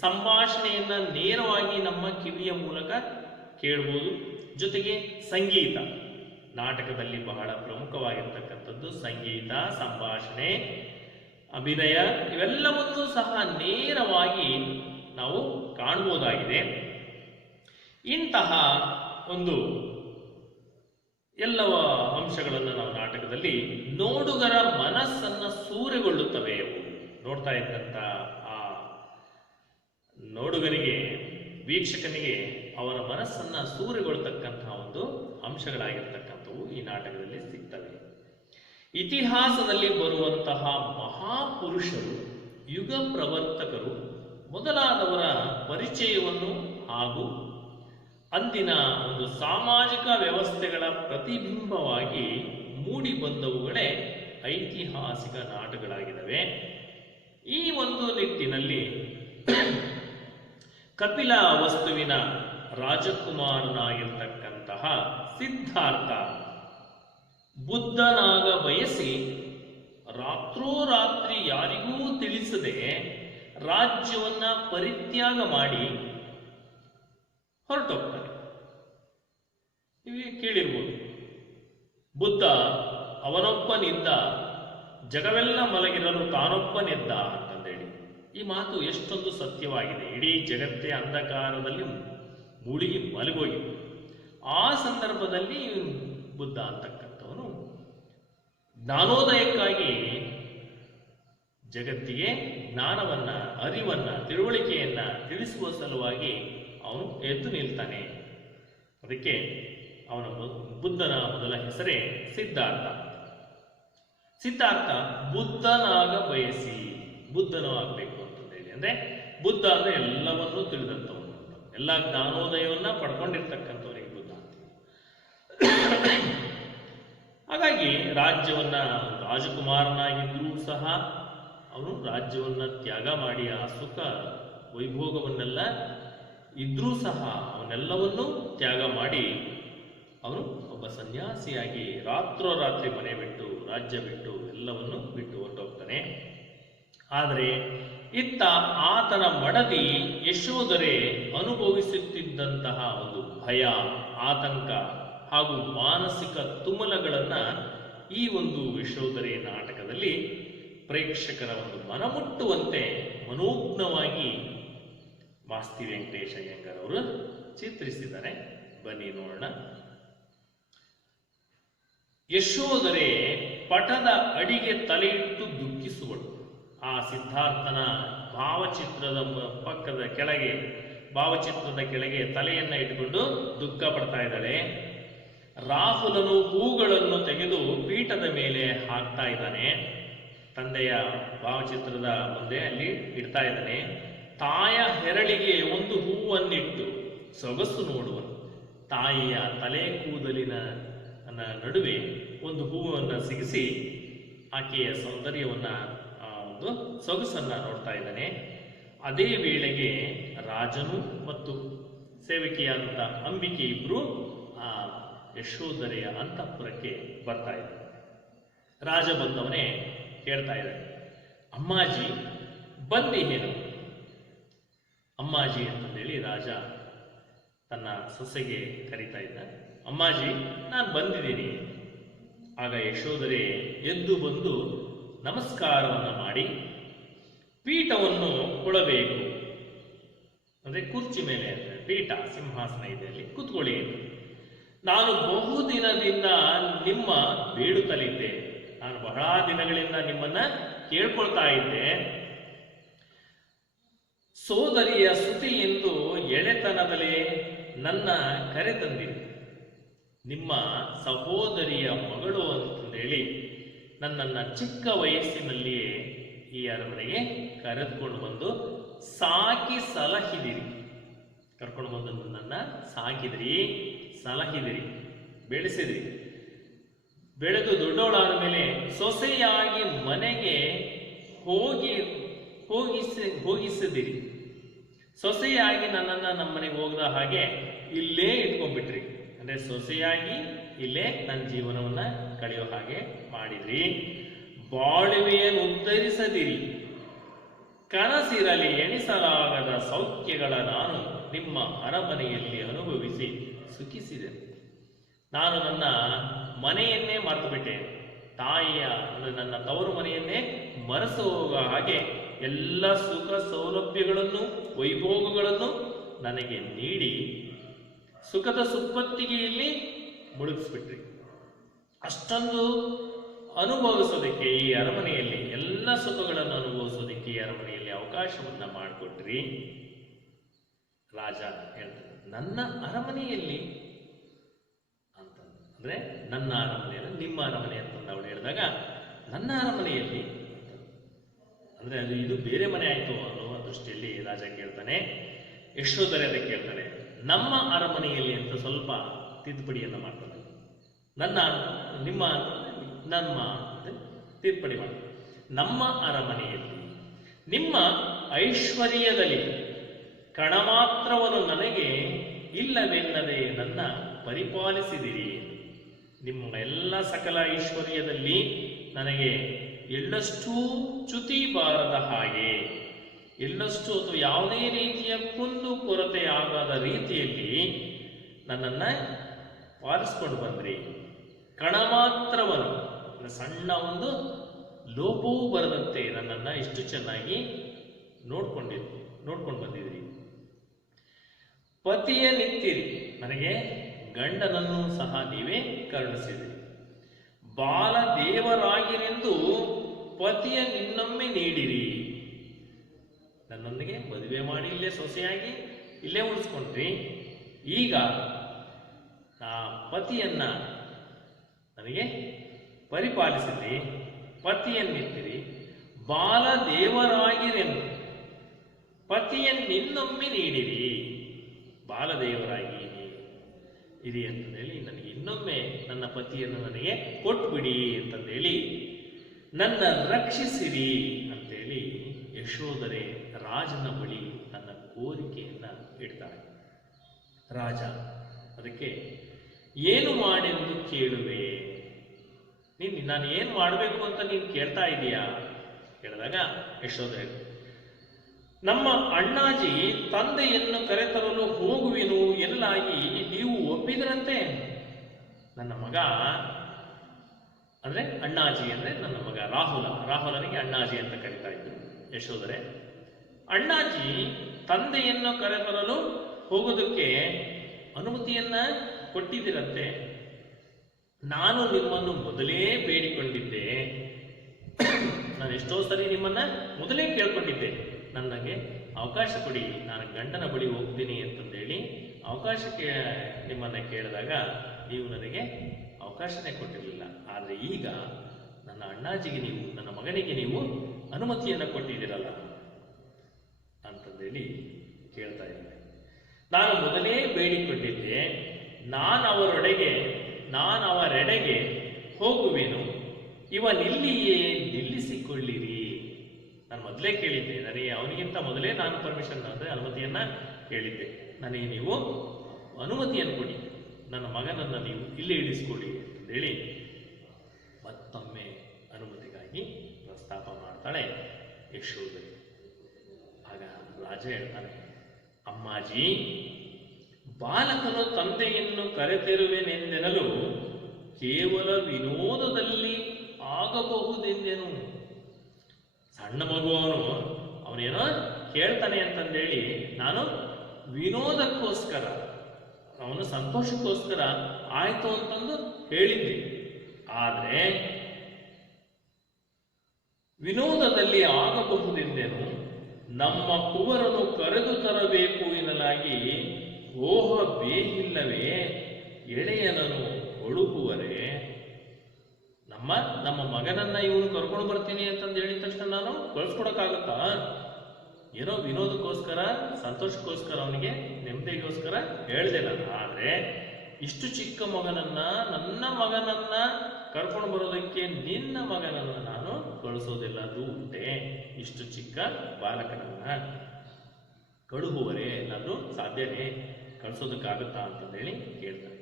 ಸಂಭಾಷಣೆಯನ್ನ ನೇರವಾಗಿ ನಮ್ಮ ಕಿವಿಯ ಮೂಲಕ ಕೇಳಬಹುದು. ಜೊತೆಗೆ ಸಂಗೀತ, ನಾಟಕದಲ್ಲಿ ಬಹಳ ಪ್ರಮುಖವಾಗಿರ್ತಕ್ಕಂಥದ್ದು ಸಂಗೀತ, ಸಂಭಾಷಣೆ, ಅಭಿನಯ ಇವೆಲ್ಲವನ್ನೂ ಸಹ ನೇರವಾಗಿ ನಾವು ಕಾಣಬಹುದಾಗಿದೆ. ಇಂತಹ ಒಂದು ಎಲ್ಲವ ಅಂಶಗಳನ್ನು ನಾವು ನಾಟಕದಲ್ಲಿ ನೋಡುಗರ ಮನಸ್ಸನ್ನ ಸೂರೆಗೊಳ್ಳುತ್ತವೆ. ನೋಡ್ತಾ ಇದ್ದಂಥ ಆ ನೋಡುಗರಿಗೆ, ವೀಕ್ಷಕನಿಗೆ ಅವರ ಮನಸ್ಸನ್ನ ಸೂರೆಗೊಳ್ತಕ್ಕಂತಹ ಒಂದು ಅಂಶಗಳಾಗಿರ್ತಕ್ಕಂಥವು ಈ ನಾಟಕದಲ್ಲಿ ಸಿಗ್ತವೆ. ಇತಿಹಾಸದಲ್ಲಿ ಬರುವಂತಹ ಮಹಾಪುರುಷರು, ಯುಗ ಪ್ರವರ್ತಕರು ಮೊದಲಾದವರ ಪರಿಚಯವನ್ನು ಹಾಗೂ ಅಂದಿನ ಒಂದು ಸಾಮಾಜಿಕ ವ್ಯವಸ್ಥೆಗಳ ಪ್ರತಿಬಿಂಬವಾಗಿ ಮೂಡಿ ಬಂದವುಗಳೇ ಐತಿಹಾಸಿಕ ನಾಟಕಗಳಾಗಿದ್ದಾವೆ. ಈ ಒಂದು ನಿಟ್ಟಿನಲ್ಲಿ ಕಪಿಲ ವಸ್ತುವಿನ ರಾಜಕುಮಾರನಾಗಿರ್ತಕ್ಕಂತಹ ಸಿದ್ಧಾರ್ಥ ಬುದ್ಧನಾಗ ಬಯಸಿ ರಾತ್ರೋರಾತ್ರಿ ಯಾರಿಗೂ ತಿಳಿಸದೆ ರಾಜ್ಯವನ್ನ ಪರಿತ್ಯಾಗ ಮಾಡಿ ಹೊರಟೋಗ್ತಾನೆ. ನೀವು ಕೇಳಿರ್ಬೋದು, ಬುದ್ಧ ಅವನೊಬ್ಬನಿದ್ದ, ಜಗವೆಲ್ಲ ಮಲಗಿರಲು ತಾನೊಬ್ಬನಿದ್ದ ಅಂತಂದೇಳಿ. ಈ ಮಾತು ಎಷ್ಟೊಂದು ಸತ್ಯವಾಗಿದೆ. ಇಡೀ ಜಗತ್ತೇ ಅಂಧಕಾರದಲ್ಲಿ ಮುಳುಗಿ ಮಲಗೋಗಿದೆ. ಆ ಸಂದರ್ಭದಲ್ಲಿ ಬುದ್ಧ ಅಂತಕ್ಕಂಥವನು ಜ್ಞಾನೋದಯಕ್ಕಾಗಿ ಜಗತ್ತಿಗೆ ಜ್ಞಾನವನ್ನ, ಅರಿವನ್ನ, ತಿಳುವಳಿಕೆಯನ್ನ ತಿಳಿಸುವ ಸಲುವಾಗಿ ಅವನು ಎದ್ದು ನಿಲ್ತಾನೆ. ಅದಕ್ಕೆ ಅವನ ಬುದ್ಧನ ಮೊದಲ ಹೆಸರೇ ಸಿದ್ಧಾರ್ಥ. ಸಿದ್ಧಾರ್ಥ ಬುದ್ಧನಾಗ ಬಯಸಿ, ಬುದ್ಧನೂ ಆಗಬೇಕು ಅಂತಂದೇಳಿ. ಅಂದ್ರೆ ಬುದ್ಧ ಅಂದ್ರೆ ಎಲ್ಲವನ್ನೂ ತಿಳಿದಂಥವನು, ಎಲ್ಲ ಜ್ಞಾನೋದಯವನ್ನ ಪಡ್ಕೊಂಡಿರ್ತಕ್ಕಂಥವನಿಗೆ ಬುದ್ಧ ಅಂತ. ಹಾಗಾಗಿ ರಾಜ್ಯವನ್ನ, ರಾಜಕುಮಾರನಾಗಿದ್ರೂ ಸಹ ಅವನು ರಾಜ್ಯವನ್ನ ತ್ಯಾಗ ಮಾಡಿ ಆ ಸುಖ ವೈಭೋಗವನ್ನೆಲ್ಲ ಇದ್ರೂ ಸಹ ಅವನ್ನೆಲ್ಲವನ್ನೂ ತ್ಯಾಗ ಮಾಡಿ ಅವನು ಒಬ್ಬ ಸನ್ಯಾಸಿಯಾಗಿ ರಾತ್ರೋರಾತ್ರಿ ಮನೆ ಬಿಟ್ಟು, ರಾಜ್ಯ ಬಿಟ್ಟು, ಎಲ್ಲವನ್ನು ಬಿಟ್ಟು ಹೊರಟೋಗ್ತಾನೆ. ಆದರೆ ಇತ್ತ ಆತನ ಮಡದಿ ಯಶೋಧರೆ ಅನುಭವಿಸುತ್ತಿದ್ದಂತಹ ಒಂದು ಭಯ, ಆತಂಕ ಹಾಗೂ ಮಾನಸಿಕ ತುಮಲಗಳನ್ನ ಈ ಒಂದು ಯಶೋಧರೆ ನಾಟಕದಲ್ಲಿ ಪ್ರೇಕ್ಷಕರ ಒಂದು ಮನಮುಟ್ಟುವಂತೆ ಮನೋಜ್ಞವಾಗಿ ಮಾಸ್ತಿ ವೆಂಕಟೇಶ ಅಯ್ಯಂಗಾರ್ ಅವರು ಚಿತ್ರಿಸಿದ್ದಾರೆ. ಬನ್ನಿ ನೋಡೋಣ. ಯಶೋಧರೆ ಪಟದ ಅಡಿಗೆ ತಲೆಯಿಟ್ಟು ದುಃಖಿಸುವಳು. ಆ ಸಿದ್ಧಾರ್ಥನ ಭಾವಚಿತ್ರದ ಪಕ್ಕದ ಕೆಳಗೆ ಭಾವಚಿತ್ರದ ಕೆಳಗೆ ತಲೆಯನ್ನ ಇಟ್ಟುಕೊಂಡು ದುಃಖ ಪಡ್ತಾ ಇದ್ದಾಳೆ. ರಾಹುಲನು ಹೂಗಳನ್ನು ತೆಗೆದು ಪೀಠದ ಮೇಲೆ ಹಾಕ್ತಾ ಇದ್ದಾನೆ. ತಂದೆಯ ಭಾವಚಿತ್ರದ ಮುಂದೆ ಅಲ್ಲಿ ಇಡ್ತಾ ಇದ್ದಾನೆ. ತಾಯ ಹೆರಳಿಗೆ ಒಂದು ಹೂವನ್ನಿಟ್ಟು ಸೊಗಸು ನೋಡುವನು. ತಾಯಿಯ ತಲೆ ಕೂದಲಿನ ನಡುವೆ ಒಂದು ಹೂವನ್ನು ಸಿಗಿಸಿ ಆಕೆಯ ಸೌಂದರ್ಯವನ್ನ ಒಂದು ಸೊಗಸನ್ನ ನೋಡ್ತಾ ಇದ್ದಾನೆ. ಅದೇ ವೇಳೆಗೆ ರಾಜನು ಮತ್ತು ಸೇವಕಿಯಾದಂಥ ಅಂಬಿಕೆ ಇಬ್ರು ಆ ಯಶೋಧರೆಯ ಅಂತಃಪುರಕ್ಕೆ ಬರ್ತಾ ಇದ್ದಾರೆ. ರಾಜ ಬಂದವನೇ ಕೇಳ್ತಾ ಇದ್ದಾನೆ, ಅಮ್ಮಾಜಿ ಬಂದಿಹೇನು? ಅಮ್ಮಾಜಿ ಅಂತಂದೇಳಿ ರಾಜ ತನ್ನ ಸೊಸೆಗೆ ಕರೀತಾ ಇದ್ದ. ಅಮ್ಮಾಜಿ, ನಾನು ಬಂದಿದ್ದೀನಿ. ಆಗ ಯಶೋಧರೆ ಎದ್ದು ಬಂದು ನಮಸ್ಕಾರವನ್ನು ಮಾಡಿ ಪೀಠವನ್ನು ಕೊಡಬೇಕು, ಅಂದ್ರೆ ಕುರ್ಚಿ ಮೇಲೆ ಪೀಠ ಸಿಂಹಾಸನ ಇದೆ, ಅಲ್ಲಿ ಕೂತ್ಕೊಳ್ಳಿ. ನಾನು ಬಹುದಿನದಿಂದ ನಿಮ್ಮ ಬೇಡುತ್ತಲಿದ್ದೆ. ನಾನು ಬಹಳ ದಿನಗಳಿಂದ ನಿಮ್ಮನ್ನ ಕೇಳ್ಕೊಳ್ತಾ ಇದ್ದೆ. ಸೋದರಿಯ ಸ್ತುತಿ ಎಂದು ಎಳೆತನದಲ್ಲೇ ನನ್ನ ಕರೆತಂದಿರಿ. ನಿಮ್ಮ ಸಹೋದರಿಯ ಮಗಳು ಅಂತಂದೇಳಿ ನನ್ನನ್ನು ಚಿಕ್ಕ ವಯಸ್ಸಿನಲ್ಲಿಯೇ ಈ ಅರಮನೆಗೆ ಕರೆದುಕೊಂಡು ಬಂದು ಸಾಕಿ ಸಲಹಿದಿರಿ. ಕರ್ಕೊಂಡು ಬಂದು ನನ್ನನ್ನು ಸಾಕಿದಿರಿ, ಸಲಹಿದಿರಿ, ಬೆಳೆಸಿದಿರಿ. ಬೆಳೆದು ದೊಡ್ಡವಳಾದ ಮೇಲೆ ಸೊಸೆಯಾಗಿ ಮನೆಗೆ ಹೋಗಿಸಿದಿರಿ. ಸೊಸೆಯಾಗಿ ನನ್ನನ್ನು ನಮ್ಮನೆಗೆ ಹೋಗದ ಹಾಗೆ ಇಲ್ಲೇ ಇಟ್ಕೊಂಡ್ಬಿಟ್ರಿ. ಅಂದ್ರೆ ಸೊಸೆಯಾಗಿ ಇಲ್ಲೇ ನನ್ನ ಜೀವನವನ್ನ ಕಳೆಯೋ ಹಾಗೆ ಮಾಡಿದ್ರಿ. ಬಾಳುವೆಯನ್ನು ಉದ್ಧರಿಸದಿರಿ. ಕನಸಿರಲಿ ಎಣಿಸಲಾಗದ ಸೌಖ್ಯಗಳ ನಾನು ನಿಮ್ಮ ಅರಮನೆಯಲ್ಲಿ ಅನುಭವಿಸಿ ಸುಖಿಸಿದೆ. ನಾನು ನನ್ನ ಮನೆಯನ್ನೇ ಮರೆತು ಬಿಟ್ಟೆ. ತಾಯಿಯ ಅಂದರೆ ನನ್ನ ತವರು ಮನೆಯನ್ನೇ ಮರೆಸು ಹೋಗೋ ಹಾಗೆ ಎಲ್ಲ ಸುಖ ಸೌಲಭ್ಯಗಳನ್ನು ವೈಭೋಗಗಳನ್ನು ನನಗೆ ನೀಡಿ ಸುಖದ ಸುಪ್ಪತ್ತಿಗೆಯಲ್ಲಿ ಮುಳುಗಿಸ್ಬಿಟ್ರಿ. ಅಷ್ಟೊಂದು ಅನುಭವಿಸೋದಕ್ಕೆ ಈ ಅರಮನೆಯಲ್ಲಿ ಎಲ್ಲ ಸುಖಗಳನ್ನು ಅನುಭವಿಸೋದಕ್ಕೆ ಈ ಅರಮನೆಯಲ್ಲಿ ಅವಕಾಶವನ್ನ ಮಾಡಿಕೊಟ್ರಿ. ರಾಜ ಹೇಳ್ತಾನೆ, ನನ್ನ ಅರಮನೆಯಲ್ಲಿ ಅಂತ ಅಂದ್ರೆ ನನ್ನ ಅರಮನೆಯಲ್ಲಿ, ನಿಮ್ಮ ಅರಮನೆ ಅಂತಂದು ಅವಳು ಹೇಳಿದಾಗ ನನ್ನ ಅರಮನೆಯಲ್ಲಿ ಅಂದ್ರೆ ಅದು ಇದು ಬೇರೆ ಮನೆ ಆಯ್ತು ಅನ್ನುವ ದೃಷ್ಟಿಯಲ್ಲಿ ರಾಜ ಕೇಳ್ತಾನೆ. ಯಶೋಧರೆ ಅದಕ್ಕೆ ಕೇಳ್ತಾನೆ, ನಮ್ಮ ಅರಮನೆಯಲ್ಲಿ ಅಂತ ಸ್ವಲ್ಪ ತಿದ್ದುಪಡಿಯನ್ನು ಮಾಡ್ತಾನೆ. ನನ್ನ ನಿಮ್ಮ ನಮ್ಮ ತಿದ್ದುಪಡಿ ಮಾಡಿ, ನಮ್ಮ ಅರಮನೆಯಲ್ಲಿ ನಿಮ್ಮ ಐಶ್ವರ್ಯದಲ್ಲಿ ಕಣ ಮಾತ್ರವನ್ನು ನನಗೆ ಇಲ್ಲವೆನ್ನದೆ ನನ್ನ ಪರಿಪಾಲಿಸಿದಿರಿ. ನಿಮ್ಮ ಎಲ್ಲ ಸಕಲ ಐಶ್ವರ್ಯದಲ್ಲಿ ನನಗೆ ಎಳ್ಳಷ್ಟೂ ಚ್ಯುತಿ ಬಾರದ ಹಾಗೆ, ಎಳ್ಳಷ್ಟು ಅಥವಾ ಯಾವುದೇ ರೀತಿಯ ಕುಂದು ಕೊರತೆ ಆಗದ ರೀತಿಯಲ್ಲಿ ನನ್ನನ್ನು ಪಾಲಿಸ್ಕೊಂಡು ಬಂದ್ರಿ. ಕಣ ಮಾತ್ರವನ್ನು ಸಣ್ಣ ಒಂದು ಲೋಪವೂ ಬರದಂತೆ ನನ್ನನ್ನು ಇಷ್ಟು ಚೆನ್ನಾಗಿ ನೋಡ್ಕೊಂಡು ಬಂದಿದ್ರಿ. ಪತಿಯ ನಿತ್ತಿರಿ, ನನಗೆ ಗಂಡನನ್ನು ಸಹ ನೀವೇ ಕರುಣಿಸಿದಿರಿ. ಬಾಲ ದೇವರಾಗಿರೆಂದು ಪತಿಯ ನಿನ್ನೊಮ್ಮೆ ನೀಡಿರಿ. ನನ್ನೊಂದಿಗೆ ಮದುವೆ ಮಾಡಿ ಇಲ್ಲೇ ಸೊಸೆಯಾಗಿ ಇಲ್ಲೇ ಉಳಿಸ್ಕೊಂಡ್ರಿ. ಈಗ ಆ ಪತಿಯನ್ನ ನನಗೆ ಪರಿಪಾಲಿಸಿದ್ರಿ, ಪತಿಯನ್ನಿತ್ತಿರಿ. ಬಾಲ ದೇವರಾಗಿರೆಂದು ಪತಿಯನ್ನಿನ್ನೊಮ್ಮೆ ನೀಡಿರಿ. ಬಾಲದೇವರಾಗಿ ಇರಿ ಅಂತಂದೇಳಿ ನನಗೆ ಇನ್ನೊಮ್ಮೆ ನನ್ನ ಪತಿಯನ್ನು ನನಗೆ ಕೊಟ್ಬಿಡಿ ಅಂತಂದೇಳಿ ನನ್ನ ರಕ್ಷಿಸಿರಿ ಅಂತೇಳಿ ಯಶೋಧರೆ ರಾಜನ ಬಳಿ ತನ್ನ ಕೋರಿಕೆಯನ್ನ ಇಡ್ತಾಳೆ. ರಾಜ ಅದಕ್ಕೆ ಏನು ಮಾಡೆಂದು ಕೇಳುವೆ, ನಾನು ಏನು ಮಾಡಬೇಕು ಅಂತ ನೀನು ಕೇಳ್ತಾ ಇದೀಯಾ ಕೇಳಿದಾಗ ಯಶೋಧರೆ, ನಮ್ಮ ಅಣ್ಣಾಜಿ ತಂದೆಯನ್ನು ಕರೆತರಲು ಹೋಗುವೆನು ಎನ್ನಲಾಗಿ ನೀವು ಒಪ್ಪಿದ್ರಂತೆ. ನನ್ನ ಮಗ ಅಂದ್ರೆ ಅಣ್ಣಾಜಿ ಅಂದ್ರೆ ನನ್ನ ಮಗ ರಾಹುಲನಿಗೆ ಅಣ್ಣಾಜಿ ಅಂತ ಕರೀತಾ ಇದ್ರು ಯಶೋಧರೆ. ಅಣ್ಣಾಜಿ ತಂದೆಯನ್ನು ಕರೆತರಲು ಹೋಗೋದಕ್ಕೆ ಅನುಮತಿಯನ್ನ ಕೊಟ್ಟಿದ್ದೀರಂತೆ. ನಾನು ನಿಮ್ಮನ್ನು ಮೊದಲೇ ಬೇಡಿಕೊಂಡಿದ್ದೆ. ನಾನು ಎಷ್ಟೋ ಸರಿ ನಿಮ್ಮನ್ನ ಮೊದಲೇ ಕೇಳ್ಕೊಂಡಿದ್ದೆ, ನನಗೆ ಅವಕಾಶ ಕೊಡಿ, ನಾನು ಗಂಡನ ಬಳಿ ಹೋಗ್ತೀನಿ ಅಂತಂದೇಳಿ ಅವಕಾಶಕ್ಕೆ ನಿಮ್ಮನ್ನು ಕೇಳಿದಾಗ ನೀವು ನನಗೆ ಅವಕಾಶನೇ ಕೊಟ್ಟಿರಲಿಲ್ಲ. ಆದರೆ ಈಗ ನನ್ನ ಅಣ್ಣಾಜಿಗೆ ನೀವು, ನನ್ನ ಮಗನಿಗೆ ನೀವು ಅನುಮತಿಯನ್ನು ಕೊಟ್ಟಿದ್ದೀರಲ್ಲ ಅಂತಂದೇಳಿ ಕೇಳ್ತಾ ಇದ್ದೇನೆ. ನಾನು ಮೊದಲೇ ಬೇಡಿಕೊಂಡಿದ್ದೆ, ನಾನು ಅವರೆಡೆಗೆ ಹೋಗುವೆನು, ಇವನಿಲ್ಲಿಯೇ ನಿಲ್ಲಿಸಿಕೊಳ್ಳಿರಿ. ನಾನು ಮೊದಲೇ ಕೇಳಿದ್ದೆ, ನನಗೆ ಅವನಿಗಿಂತ ಮೊದಲೇ ನಾನು ಪರ್ಮಿಷನ್ ಅಂದರೆ ಅನುಮತಿಯನ್ನು ಕೇಳಿದ್ದೆ. ನನಗೆ ನೀವು ಅನುಮತಿಯನ್ನು ಕೊಡಿ, ನನ್ನ ಮಗನನ್ನು ನೀವು ಇಲ್ಲೇ ಇಳಿಸ್ಕೊಡಿ ಅಂತೇಳಿ ಮತ್ತೊಮ್ಮೆ ಅನುಮತಿಗಾಗಿ ಪ್ರಸ್ತಾಪ ಮಾಡ್ತಾಳೆ ಯಶೋಧರೆ. ಆಗ ರಾಜ ಹೇಳ್ತಾನೆ, ಅಮ್ಮಾಜಿ, ಬಾಲಕನು ತಂದೆಯನ್ನು ಕರೆತಿರುವೆನೆಂದೆನಲು ಕೇವಲ ವಿನೋದದಲ್ಲಿ ಆಗಬಹುದೆಂದೆನು. ಸಣ್ಣ ಮಗು ಅವನೇನೋ ಕೇಳ್ತಾನೆ ಅಂತಂದೇಳಿ ನಾನು ವಿನೋದಕ್ಕೋಸ್ಕರ, ಅವನು ಸಂತೋಷಕ್ಕೋಸ್ಕರ ಆಯ್ತು ಅಂತಂದು ಹೇಳಿದ್ದೆ. ಆದರೆ ವಿನೋದದಲ್ಲಿ ಆಗಬಹುದೆಂದೆನು. ನಮ್ಮ ಕುವರನು ಕರೆದು ತರಬೇಕು ಎನ್ನಲಾಗಿ ಓಹ ಬೇಹಿಲ್ಲವೇ ಎಳೆಯನನು ಒಳುಕುವರೆ. ನಮ್ಮ ಮಗನನ್ನ ಇವನು ಕರ್ಕೊಂಡು ಬರ್ತೀನಿ ಅಂತಂದು ಹೇಳಿದ ತಕ್ಷಣ ನಾನು ಕಳ್ಸ್ಕೊಡಕ್ಕಾಗುತ್ತಾ? ಏನೋ ವಿನೋದಕ್ಕೋಸ್ಕರ, ಸಂತೋಷಕ್ಕೋಸ್ಕರ, ಅವನಿಗೆ ನೆಮ್ಮದಿಗೋಸ್ಕರ ಹೇಳಿದೆ ನಾನು. ಆದರೆ ಇಷ್ಟು ಚಿಕ್ಕ ಮಗನನ್ನ, ನನ್ನ ಮಗನನ್ನ ಕರ್ಕೊಂಡು ಬರೋದಕ್ಕೆ ನಿನ್ನ ಮಗನನ್ನು ನಾನು ಕಳಿಸೋದಿಲ್ಲ, ಅದು ಉಂಟೆ. ಇಷ್ಟು ಚಿಕ್ಕ ಬಾಲಕನನ್ನ ಕಳುಹುವರೆ, ನಾನು ಸಾಧ್ಯನೇ, ಕಳಿಸೋದಕ್ಕಾಗುತ್ತಾ ಅಂತಂದೇಳಿ ಕೇಳ್ತಾನೆ.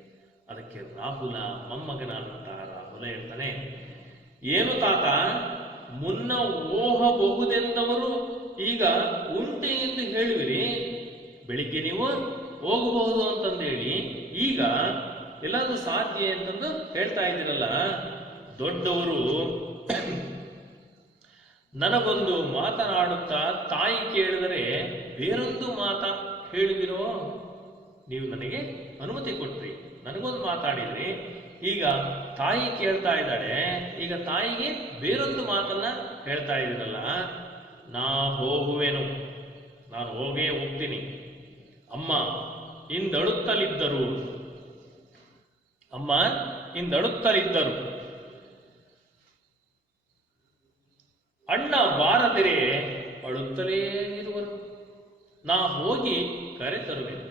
ಅದಕ್ಕೆ ರಾಹುಲ, ಮೊಮ್ಮಗನಾದಂತಹ ರಾಹುಲ ಹೇಳ್ತಾನೆ, ಏನು ತಾತ, ಮುನ್ನ ಹೋಗಬಹುದೆಂದವರು ಈಗ ಉಂಟೆ ಎಂದು ಹೇಳುವಿರಿ. ಬೆಳಿಗ್ಗೆ ನೀವು ಹೋಗಬಹುದು ಅಂತಂದೇಳಿ ಈಗ ಎಲ್ಲಾದ್ರೂ ಸಾಧ್ಯ ಅಂತಂದು ಹೇಳ್ತಾ ಇದ್ದೀರಲ್ಲ. ದೊಡ್ಡವರು ನನಗೊಂದು ಮಾತನಾಡುತ್ತಾ ತಾಯಿ ಕೇಳಿದರೆ ಬೇರೊಂದು ಮಾತಾ ಹೇಳುವಿರೋ? ನೀವು ನನಗೆ ಅನುಮತಿ ಕೊಟ್ರಿ, ನನಗೊಂದು ಮಾತಾಡಿದ್ರಿ, ಈಗ ತಾಯಿ ಕೇಳ್ತಾ ಇದ್ದಾಳೆ, ಈಗ ತಾಯಿಗೆ ಬೇರೊಂದು ಮಾತನ್ನ ಹೇಳ್ತಾ ಇದ್ದೀರಲ್ಲ. ನಾ ಹೋಗುವೆನು, ನಾನು ಹೋಗ್ತೀನಿ. ಅಮ್ಮ ಇಂದಳುತ್ತಲಿದ್ದರು ಅಣ್ಣ ಬಾರದಿರೆ ಅಳುತ್ತಲೇ ಇರುವರು. ನಾ ಹೋಗಿ ಕರೆ ತರುವೆನು.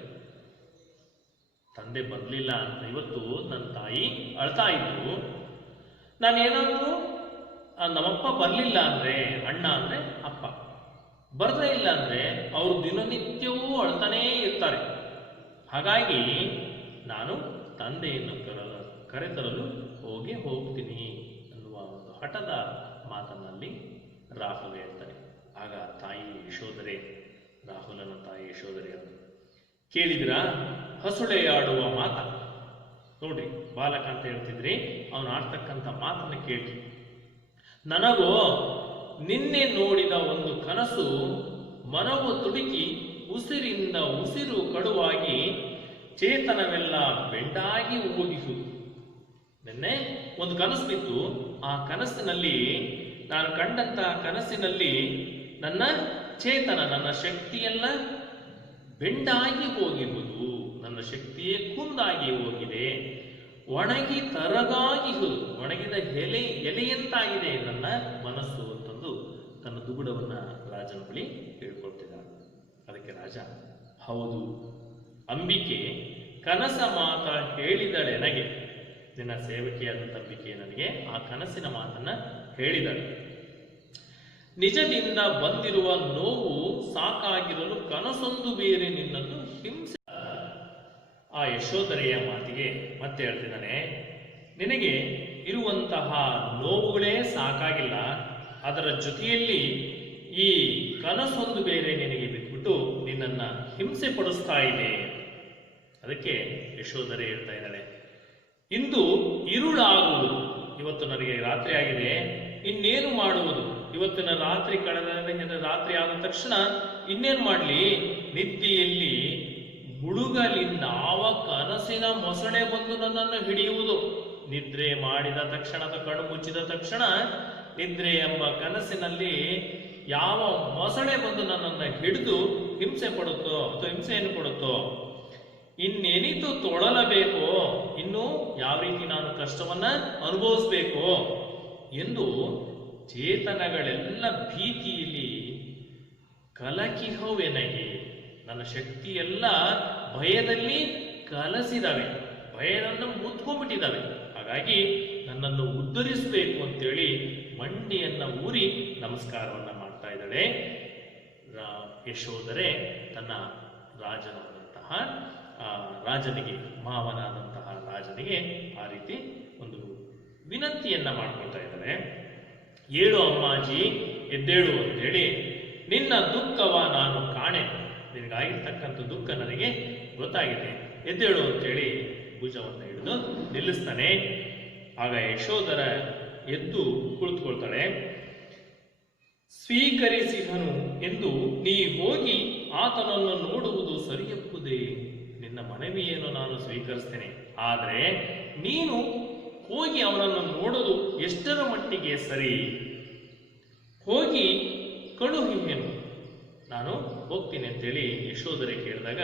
ತಂದೆ ಬರಲಿಲ್ಲ ಅಂತ ಇವತ್ತು ನನ್ನ ತಾಯಿ ಅಳ್ತಾ ಇದ್ರು. ನಾನೇನಾದರೂ ನಮ್ಮಪ್ಪ ಬರಲಿಲ್ಲ ಅಂದ್ರೆ, ಅಣ್ಣ ಅಂದ್ರೆ ಅಪ್ಪ ಬರದೇ ಇಲ್ಲ ಅಂದ್ರೆ ಅವರು ದಿನನಿತ್ಯವೂ ಅಳ್ತಾನೇ ಇರ್ತಾರೆ. ಹಾಗಾಗಿ ನಾನು ತಂದೆಯನ್ನು ಕರೆತರಲು ಹೋಗ್ತೀನಿ ಅನ್ನುವ ಒಂದು ಹಠದ ಮಾತನ್ನಲ್ಲಿ ರಾಹುಲ ಹೇಳ್ತಾನೆ. ಆಗ ತಾಯಿ ಯಶೋಧರೆ, ರಾಹುಲನ ತಾಯಿ ಯಶೋಧರೆ ಕೇಳಿದಿರಾ ಹಸುಳೆಯಾಡುವ ಮಾತ? ನೋಡ್ರಿ, ಬಾಲಕ ಅಂತ ಹೇಳ್ತಿದ್ರಿ, ಅವನು ಆಡ್ತಕ್ಕಂಥ ಮಾತನ್ನು ಕೇಳಿ. ನನಗೋ ನಿನ್ನೆ ನೋಡಿದ ಒಂದು ಕನಸು ಮನವು ತುಡುಕಿ ಉಸಿರಿಂದ ಉಸಿರು ಕಡುವಾಗಿ ಚೇತನವೆಲ್ಲ ಬೆಂಡಾಗಿ ಹೋಗಿಸು. ನಿನ್ನೆ ಒಂದು ಕನಸು ಬಿತ್ತು. ಆ ಕನಸಿನಲ್ಲಿ, ನಾನು ಕಂಡಂತ ಕನಸಿನಲ್ಲಿ ನನ್ನ ಚೇತನ, ನನ್ನ ಶಕ್ತಿಯೆಲ್ಲ ಬೆಂಡಾಗಿ ಹೋಗಿರುವುದು, ನನ್ನ ಶಕ್ತಿಯೇ ಕುಂದಾಗಿ ಹೋಗಿದೆ, ಒಣಗಿ ತರಗಾಗಿ ಒಣಗಿದ ಎಲೆಯಂತಾಗಿದೆ ನನ್ನ ಮನಸ್ಸು ಅಂತಂದು ತನ್ನ ದುಗುಡವನ್ನ ರಾಜನ ಬಳಿ ಹೇಳ್ಕೊಳ್ತಿದ್ದಾನೆ. ಅದಕ್ಕೆ ರಾಜ, ಹೌದು ಅಂಬಿಕೆ ಕನಸ ಮಾತ ಹೇಳಿದಳೆ ನನಗೆ, ನಿನ್ನ ಸೇವಕಿಯಾದಂಥ ಅಂಬಿಕೆ ನನಗೆ ಆ ಕನಸಿನ ಮಾತನ್ನ ಹೇಳಿದಳು. ನಿಜದಿಂದ ಬಂದಿರುವ ನೋವು ಸಾಕಾಗಿರಲು ಕನಸೊಂದು ಬೇರೆ ನಿನ್ನನ್ನು ಹಿಂಸೆ. ಆ ಯಶೋಧರೆಯ ಮಾತಿಗೆ ಮತ್ತೆ ಹೇಳ್ತಿದ್ದಾನೆ, ನಿನಗೆ ಇರುವಂತಹ ನೋವುಗಳೇ ಸಾಕಾಗಿಲ್ಲ, ಅದರ ಜೊತೆಯಲ್ಲಿ ಈ ಕನಸೊಂದು ಬೇರೆ ನಿನಗೆ ಬಿಟ್ಬಿಟ್ಟು ನಿನ್ನನ್ನ ಹಿಂಸೆ ಪಡಿಸ್ತಾ ಇದೆ. ಅದಕ್ಕೆ ಯಶೋಧರೆ ಹೇಳ್ತಾ ಇದ್ದಾಳೆ, ಇಂದು ಇರುಳಾಗುವುದು, ಇವತ್ತು ನನಗೆ ರಾತ್ರಿ ಆಗಿದೆ, ಇನ್ನೇನು ಮಾಡುವುದು? ಇವತ್ತಿನ ರಾತ್ರಿ ರಾತ್ರಿ ಆದ ತಕ್ಷಣ ಇನ್ನೇನು ಮಾಡಲಿ? ನಿದ್ದೆಯಲ್ಲಿ ಮುಳುಗಲಿನ್ನಾವ ಕನಸಿನ ಮೊಸಳೆ ಬಂದು ನನ್ನನ್ನು ಹಿಡಿಯುವುದು. ನಿದ್ರೆ ಮಾಡಿದ ತಕ್ಷಣ, ಕಣ್ಣು ಮುಚ್ಚಿದ ತಕ್ಷಣ ನಿದ್ರೆ ಎಂಬ ಕನಸಿನಲ್ಲಿ ಯಾವ ಮೊಸಳೆ ಬಂದು ನನ್ನನ್ನು ಹಿಡಿದು ಹಿಂಸೆ ಪಡುತ್ತೋ ಅಥವಾ ಹಿಂಸೆಯನ್ನು ಕೊಡುತ್ತೋ, ಇನ್ನೇನಿತು ತೊಳಲಬೇಕೋ, ಇನ್ನು ಯಾವ ರೀತಿ ನಾನು ಕಷ್ಟವನ್ನ ಅನುಭವಿಸ್ಬೇಕೋ ಎಂದು ಚೇತನಗಳೆಲ್ಲ ಭೀತಿಯಲ್ಲಿ ಕಲಕಿಹವೆನಗೆ. ನನ್ನ ಶಕ್ತಿಯೆಲ್ಲ ಭಯದಲ್ಲಿ ಕಲಸಿದವೆ, ಭಯವನ್ನು ಮುತ್ಕೊಂಡ್ಬಿಟ್ಟಿದ್ದಾವೆ. ಹಾಗಾಗಿ ನನ್ನನ್ನು ಉದ್ಧರಿಸಬೇಕು ಅಂತೇಳಿ ಮಂಡಿಯನ್ನ ಊರಿ ನಮಸ್ಕಾರವನ್ನ ಮಾಡ್ತಾ ಇದ್ದಾಳೆ ಯಶೋಧರೆ ತನ್ನ ರಾಜನಾದಂತಹ ರಾಜನಿಗೆ, ಮಾವನಾದಂತಹ ರಾಜನಿಗೆ ಆ ರೀತಿ ಒಂದು ವಿನಂತಿಯನ್ನ ಮಾಡ್ಕೊಳ್ತಾ ಇದ್ದಾಳೆ. ಏಳು ಅಮ್ಮಾಜಿ, ಎದ್ದೇಳು ಅಂತೇಳಿ, ನಿನ್ನ ದುಃಖವ ನಾನು ಕಾಣೆ, ನಿನಗಾಗಿರ್ತಕ್ಕಂಥ ದುಃಖ ನನಗೆ ಗೊತ್ತಾಗಿದೆ, ಎದ್ದೇಳು ಅಂತೇಳಿ ಭುಜವನ್ನು ಹಿಡಿದು ನಿಲ್ಲಿಸ್ತಾನೆ. ಆಗ ಯಶೋಧರ ಎದ್ದು ಕುಳಿತುಕೊಳ್ತಾಳೆ. ಸ್ವೀಕರಿಸಿದನು ಎಂದು ನೀ ಹೋಗಿ ಆತನನ್ನು ನೋಡುವುದು ಸರಿಯಪ್ಪುದೇ. ನಿನ್ನ ಮನವಿಯನ್ನು ನಾನು ಸ್ವೀಕರಿಸ್ತೇನೆ, ಆದರೆ ನೀನು ಹೋಗಿ ಅವನನ್ನು ನೋಡೋದು ಎಷ್ಟರ ಮಟ್ಟಿಗೆ ಸರಿ? ಹೋಗಿ ಕಳುಹಿಯೇನು? ನಾನು ಹೋಗ್ತೀನಿ ಅಂತೇಳಿ ಯಶೋಧರೆ ಕೇಳಿದಾಗ,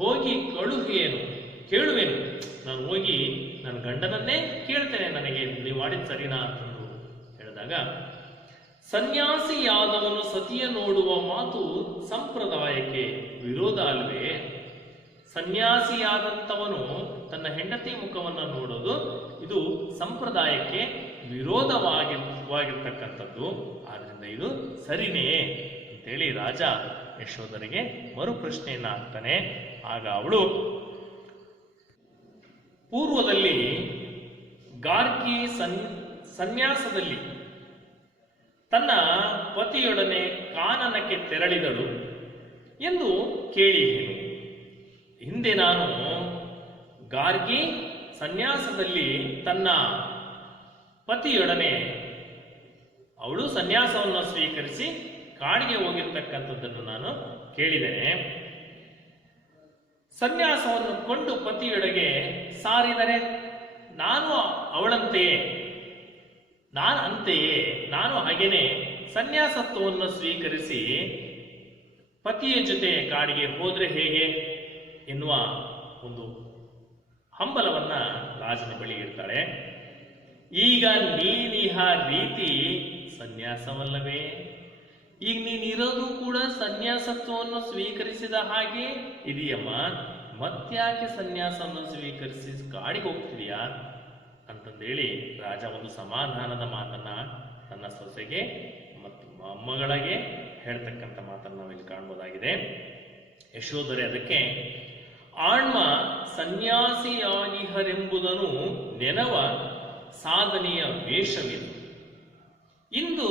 ಹೋಗಿ ಕಳುಹಿಯೇನು, ಕೇಳುವೇನು, ನಾನು ಹೋಗಿ ನನ್ನ ಗಂಡನನ್ನೇ ಕೇಳ್ತೇನೆ, ನನಗೆ ನೀವು ಮಾಡಿದ ಸರಿನಾ ಅಂತಂದು ಹೇಳಿದಾಗ, ಸನ್ಯಾಸಿಯಾದವನು ಸತಿಯ ನೋಡುವ ಮಾತು ಸಂಪ್ರದಾಯಕ್ಕೆ ವಿರೋಧ ಅಲ್ವೇ? ಸನ್ಯಾಸಿಯಾದಂಥವನು ತನ್ನ ಹೆಂಡತಿ ಮುಖವನ್ನು ನೋಡೋದು ಇದು ಸಂಪ್ರದಾಯಕ್ಕೆ ವಿರೋಧವಾಗಿರ್ತಕ್ಕಂಥದ್ದು, ಆದ್ರಿಂದ ಇದು ಸರಿನೇ ಅಂತೇಳಿ ರಾಜ ಯಶೋಧರಿಗೆ ಮರು ಪ್ರಶ್ನೆಯನ್ನ ಹಾಕ್ತಾನೆ. ಆಗ ಅವಳು, ಪೂರ್ವದಲ್ಲಿ ಗಾರ್ಗಿ ಸನ್ಯಾಸದಲ್ಲಿ ತನ್ನ ಪತಿಯೊಡನೆ ಕಾನನಕ್ಕೆ ತೆರಳಿದಳು ಎಂದು ಕೇಳಿದ್ದೇನೆ. ಹಿಂದೆ ನಾನು ಗಾರ್ಗಿ ಸನ್ಯಾಸದಲ್ಲಿ ತನ್ನ ಪತಿಯೊಡನೆ ಅವಳು ಸನ್ಯಾಸವನ್ನು ಸ್ವೀಕರಿಸಿ ಕಾಡಿಗೆ ಹೋಗಿರ್ತಕ್ಕಂಥದ್ದನ್ನು ನಾನು ಕೇಳಿದ್ದೇನೆ. ಸನ್ಯಾಸವನ್ನು ಕೊಂಡು ಪತಿಯೊಳಗೆ ಸಾರಿದರೆ ನಾನು ಅವಳಂತೆಯೇ, ನಾನು ಹಾಗೇನೆ ಸನ್ಯಾಸತ್ವವನ್ನು ಸ್ವೀಕರಿಸಿ ಪತಿಯ ಜೊತೆ ಕಾಡಿಗೆ ಹೋದ್ರೆ ಹೇಗೆ ಎನ್ನುವ ಒಂದು ಹಂಬಲವನ್ನ ರಾಜನ ಬಳಿ ಇರ್ತಾಳೆ. ಈಗ ನೀನಿಹ ರೀತಿ ಸನ್ಯಾಸವಲ್ಲವೇ? ಈಗ ನೀನಿರೋದು ಕೂಡ ಸನ್ಯಾಸತ್ವವನ್ನು ಸ್ವೀಕರಿಸಿದ ಹಾಗೆ ಇದೆಯಮ್ಮ, ಮತ್ತ್ಯಾಕೆ ಸನ್ಯಾಸವನ್ನು ಸ್ವೀಕರಿಸಿ ಕಾಡಿಗೆ ಹೋಗ್ತಿದೀಯಾ ಅಂತಂದೇಳಿ ರಾಜ ಒಂದು ಸಮಾಧಾನದ ಮಾತನ್ನ ತನ್ನ ಸೊಸೆಗೆ ಮತ್ತು ಮೊಮ್ಮಗಳಿಗೆ ಹೇಳ್ತಕ್ಕಂಥ ಮಾತನ್ನು ನಾವಿಲ್ಲಿ ಕಾಣ್ಬೋದಾಗಿದೆ. ಯಶೋಧರೆ ಅದಕ್ಕೆ, ಆಣ್ಮ ಸನ್ಯಾಸಿಯಾಗಿಹರೆಂಬುದನ್ನು ನೆನವ ಸಾಧನೆಯ ವೇಷವಿದು. ಇಂದು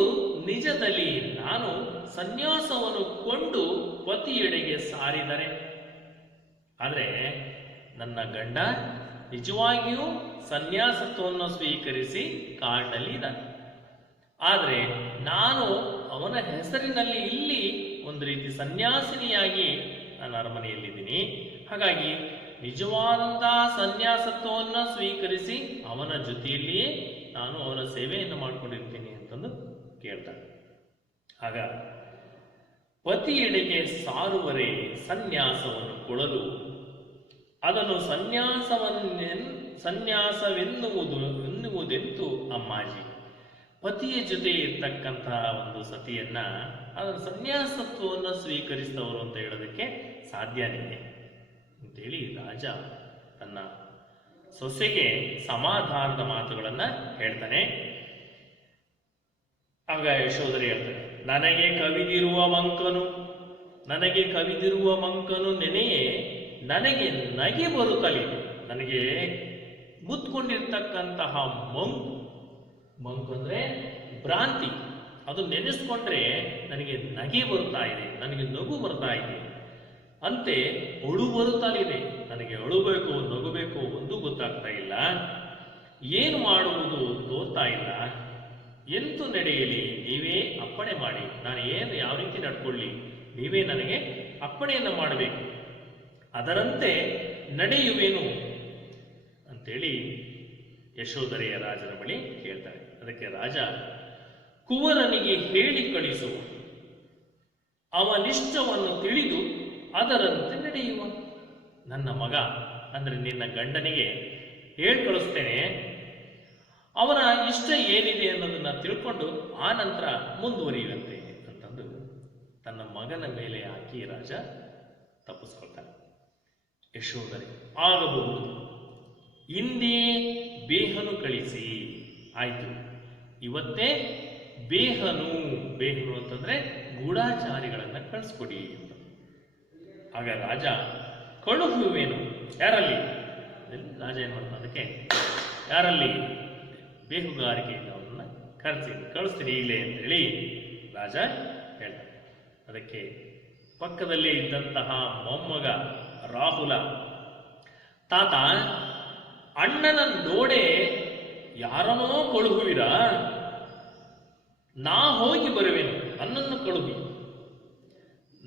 ನಿಜದಲ್ಲಿ ನಾನು ಸನ್ಯಾಸವನ್ನು ಕೊಂಡು ಪತಿಯೆಡೆಗೆ ಸಾರಿದರೆ, ಆದರೆ ನನ್ನ ಗಂಡ ನಿಜವಾಗಿಯೂ ಸನ್ಯಾಸತ್ವವನ್ನು ಸ್ವೀಕರಿಸಿ ಕಾಡಿನಲ್ಲಿ ಇದ್ದಾನೆ, ಆದರೆ ನಾನು ಅವನ ಹೆಸರಿನಲ್ಲಿ ಇಲ್ಲಿ ಒಂದು ರೀತಿ ಸನ್ಯಾಸಿನಿಯಾಗಿ ನಾನು ಅರಮನೆಯಲ್ಲಿದ್ದೀನಿ. ಹಾಗಾಗಿ ನಿಜವಾದಂತಹ ಸನ್ಯಾಸತ್ವವನ್ನು ಸ್ವೀಕರಿಸಿ ಅವನ ಜೊತೆಯಲ್ಲಿಯೇ ನಾನು ಅವನ ಸೇವೆಯನ್ನು ಮಾಡಿಕೊಂಡಿರ್ತೀನಿ ಅಂತಂದು ಕೇಳ್ತಾನೆ. ಆಗ ಪತಿಯೆಡೆಗೆ ಸಾರುವರೆ ಸನ್ಯಾಸವನ್ನು ಕೊಡಲು ಅದನ್ನು ಸನ್ಯಾಸವೆನ್ನುವುದೆಂತು ಅಮ್ಮಾಜಿ? ಪತಿಯ ಜೊತೆ ಇರ್ತಕ್ಕಂತಹ ಒಂದು ಸತಿಯನ್ನ ಅದನ್ನು ಸನ್ಯಾಸತ್ವವನ್ನು ಸ್ವೀಕರಿಸಿದವರು ಅಂತ ಹೇಳೋದಕ್ಕೆ ಸಾಧ್ಯನೇ ಅಂತೇಳಿ ರಾಜ ತನ್ನ ಸೊಸೆಗೆ ಸಮಾಧಾನದ ಮಾತುಗಳನ್ನ ಹೇಳ್ತಾನೆ. ಆಗ ಯಶೋಧರೆ ಹೇಳ್ತಾನೆ, ನನಗೆ ಕವಿದಿರುವ ಮಂಕನು ನೆನೆಯೇ ನನಗೆ ನಗೆ ಬರುತ್ತಲಿದೆ. ನನಗೆ ಮುತ್ಕೊಂಡಿರ್ತಕ್ಕಂತಹ ಮಂಕು ಅಂದ್ರೆ ಭ್ರಾಂತಿ, ಅದು ನೆನೆಸ್ಕೊಂಡ್ರೆ ನನಗೆ ನಗೆ ಬರ್ತಾ ಇದೆ, ನನಗೆ ನಗು ಬರ್ತಾ ಇದೆ, ಅಂತೆ ಅಳು ಬರುತ್ತಲಿದೆ. ನನಗೆ ಅಳುಬೇಕು ನಗುಬೇಕು ಒಂದು ಗೊತ್ತಾಗ್ತಾ ಇಲ್ಲ, ಏನು ಮಾಡುವುದು ತೋರ್ತಾ ಇಲ್ಲ. ಎಂತೂ ನಡೆಯಲಿ, ನೀವೇ ಅಪ್ಪಣೆ ಮಾಡಿ, ನಾನು ಯಾವ ರೀತಿ ನಡ್ಕೊಳ್ಳಿ, ನೀವೇ ನನಗೆ ಅಪ್ಪಣೆಯನ್ನು ಮಾಡಬೇಕು, ಅದರಂತೆ ನಡೆಯುವೇನು ಅಂತೇಳಿ ಯಶೋಧರೆಯ ರಾಜನ ಬಳಿ ಕೇಳ್ತಾನೆ. ಅದಕ್ಕೆ ರಾಜ, ಕುವರನಿಗೆ ಹೇಳಿ ಕಳಿಸು, ಅವನಿಷ್ಟವನ್ನು ತಿಳಿದು ಅದರಂತೆ ನಡೆಯುವ. ನನ್ನ ಮಗ ಅಂದರೆ ನಿನ್ನ ಗಂಡನಿಗೆ ಹೇಳಿ ಕಳಿಸ್ತೇನೆ, ಅವನ ಇಷ್ಟ ಏನಿದೆ ಅನ್ನೋದನ್ನ ತಿಳ್ಕೊಂಡು ಆ ನಂತರ ಮುಂದುವರಿಯುವಂತೆ ಅಂತಂದು ತನ್ನ ಮಗನ ಮೇಲೆ ಹಾಕಿ ರಾಜ ತಪ್ಪಿಸ್ಕೊಳ್ತಾನೆ. ಯಶೋಧರೆ ಆಗಬಹುದು, ಇಂದೇ ಬೇಹನು ಕಳಿಸಿ, ಆಯ್ತು ಇವತ್ತೇ ಬೇಹನು ಅಂತಂದ್ರೆ ಗೂಢಾಚಾರಿಗಳನ್ನ ಕಳಿಸ್ಕೊಡಿ ಅಂತ. ಆಗ ರಾಜ ಕಳುಹುವೇನು, ಯಾರಲ್ಲಿ? ರಾಜ ಏನ್ ಮಾಡ್ತಾನೆ, ಅದಕ್ಕೆ ಯಾರಲ್ಲಿ ಬೇಹುಗಾರಿಕೆಯಿಂದ ಅವನ್ನ ಕಳಿಸ್ತೀನಿ ಈಗಲೇ ಅಂತೇಳಿ ರಾಜ ಹೇಳ್ತಾನೆ. ಅದಕ್ಕೆ ಪಕ್ಕದಲ್ಲೇ ಇದ್ದಂತಹ ಮೊಮ್ಮಗ ರಾಹುಲ, ತಾತ ಅಣ್ಣನ ನೋಡೆ ಯಾರನ್ನೋ ಕಳುಹುವಿರ, ನಾ ಹೋಗಿ ಬರುವೆನು, ನನ್ನನ್ನು ಕಳುಹಿ.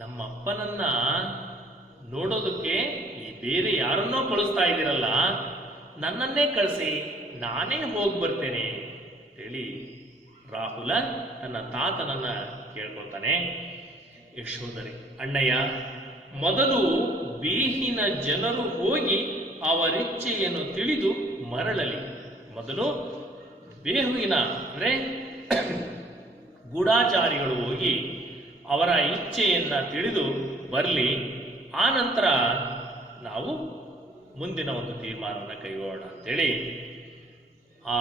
ನಮ್ಮಪ್ಪನನ್ನ ನೋಡೋದಕ್ಕೆ ಈ ಬೇರೆ ಯಾರನ್ನೋ ಕಳಿಸ್ತಾ ಇದ್ದೀರಲ್ಲ, ನನ್ನನ್ನೇ ಕಳಿಸಿ, ನಾನೇ ಹೋಗಿ ಬರ್ತೇನೆ ಅಂತೇಳಿ ರಾಹುಲ ತನ್ನ ತಾತನನ್ನ ಕೇಳ್ಕೊಳ್ತಾನೆ. ಯಶೋಧರೆ, ಅಣ್ಣಯ್ಯ, ಮೊದಲು ಬೇಹಿನ ಜನರು ಹೋಗಿ ಅವರಿಚ್ಛೆಯನ್ನು ತಿಳಿದು ಮರಳಲಿ. ಮೊದಲು ಬೇಹುವಿನ ಅಂದ್ರೆ ಗೂಢಾಚಾರಿಗಳು ಹೋಗಿ ಅವರ ಇಚ್ಛೆಯನ್ನ ತಿಳಿದು ಬರಲಿ. ಆ ನಂತರ ನಾವು ಮುಂದಿನ ಒಂದು ತೀರ್ಮಾನವನ್ನು ಕೈಗೊಳ್ಳೋಣ ಅಂತೇಳಿ ಆ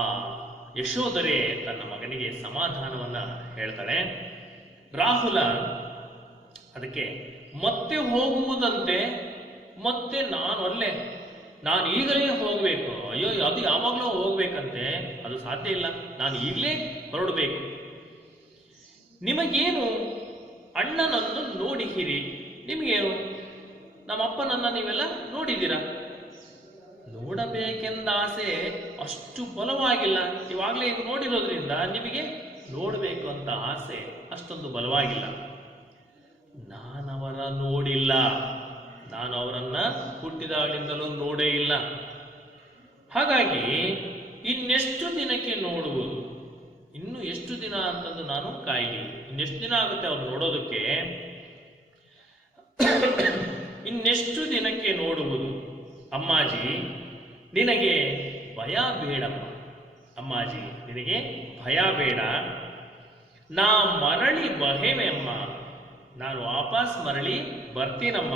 ಯಶೋಧರೆ ತನ್ನ ಮಗನಿಗೆ ಸಮಾಧಾನವನ್ನ ಹೇಳ್ತಾಳೆ. ರಾಹುಲ ಅದಕ್ಕೆ ಮತ್ತೆ ಹೋಗುವುದಂತೆ, ಮತ್ತೆ ನಾನು ಈಗಲೇ ಹೋಗಬೇಕು, ಅಯ್ಯೋ ಅದು ಯಾವಾಗಲೂ ಹೋಗ್ಬೇಕಂತೆ, ಅದು ಸಾಧ್ಯ ಇಲ್ಲ, ನಾನು ಈಗಲೇ ಹೊರಡಬೇಕು. ನಿಮಗೇನು, ಅಣ್ಣನನ್ನು ನೋಡಿಹಿರಿ, ನಿಮಗೇನು, ನಮ್ಮಪ್ಪನನ್ನ ನೀವೆಲ್ಲ ನೋಡಿದ್ದೀರಾ, ನೋಡಬೇಕೆಂದ ಆಸೆ ಅಷ್ಟು ಬಲವಾಗಿಲ್ಲ, ಇವಾಗಲೇ ಈಗ ನೋಡಿರೋದ್ರಿಂದ ನಿಮಗೆ ನೋಡಬೇಕು ಅಂತ ಆಸೆ ಅಷ್ಟೊಂದು ಬಲವಾಗಿಲ್ಲ. ನಾನವರ ನೋಡಿಲ್ಲ, ನಾನು ಅವರನ್ನ ಹುಟ್ಟಿದಾಗಲಿಂದಲೂ ನೋಡೇ ಇಲ್ಲ. ಹಾಗಾಗಿ ಇನ್ನೆಷ್ಟು ದಿನಕ್ಕೆ ನೋಡುವುದು, ಇನ್ನು ಎಷ್ಟು ದಿನ ಅಂತಂದು ನಾನು ಕಾಯ್ಲಿ, ಇನ್ನೆಷ್ಟು ದಿನ ಆಗುತ್ತೆ ಅವ್ರು ನೋಡೋದಕ್ಕೆ, ಇನ್ನೆಷ್ಟು ದಿನಕ್ಕೆ ನೋಡುವುದು. ಅಮ್ಮಾಜಿ ನಿನಗೆ ಭಯ ಬೇಡಮ್ಮ, ಅಮ್ಮಾಜಿ ನಿನಗೆ ಭಯ ಬೇಡ, ನಾ ಮರಳಿ ಬಹೆಮೆಮ್ಮ, ನಾನು ವಾಪಸ್ ಮರಳಿ ಬರ್ತೀನಮ್ಮ,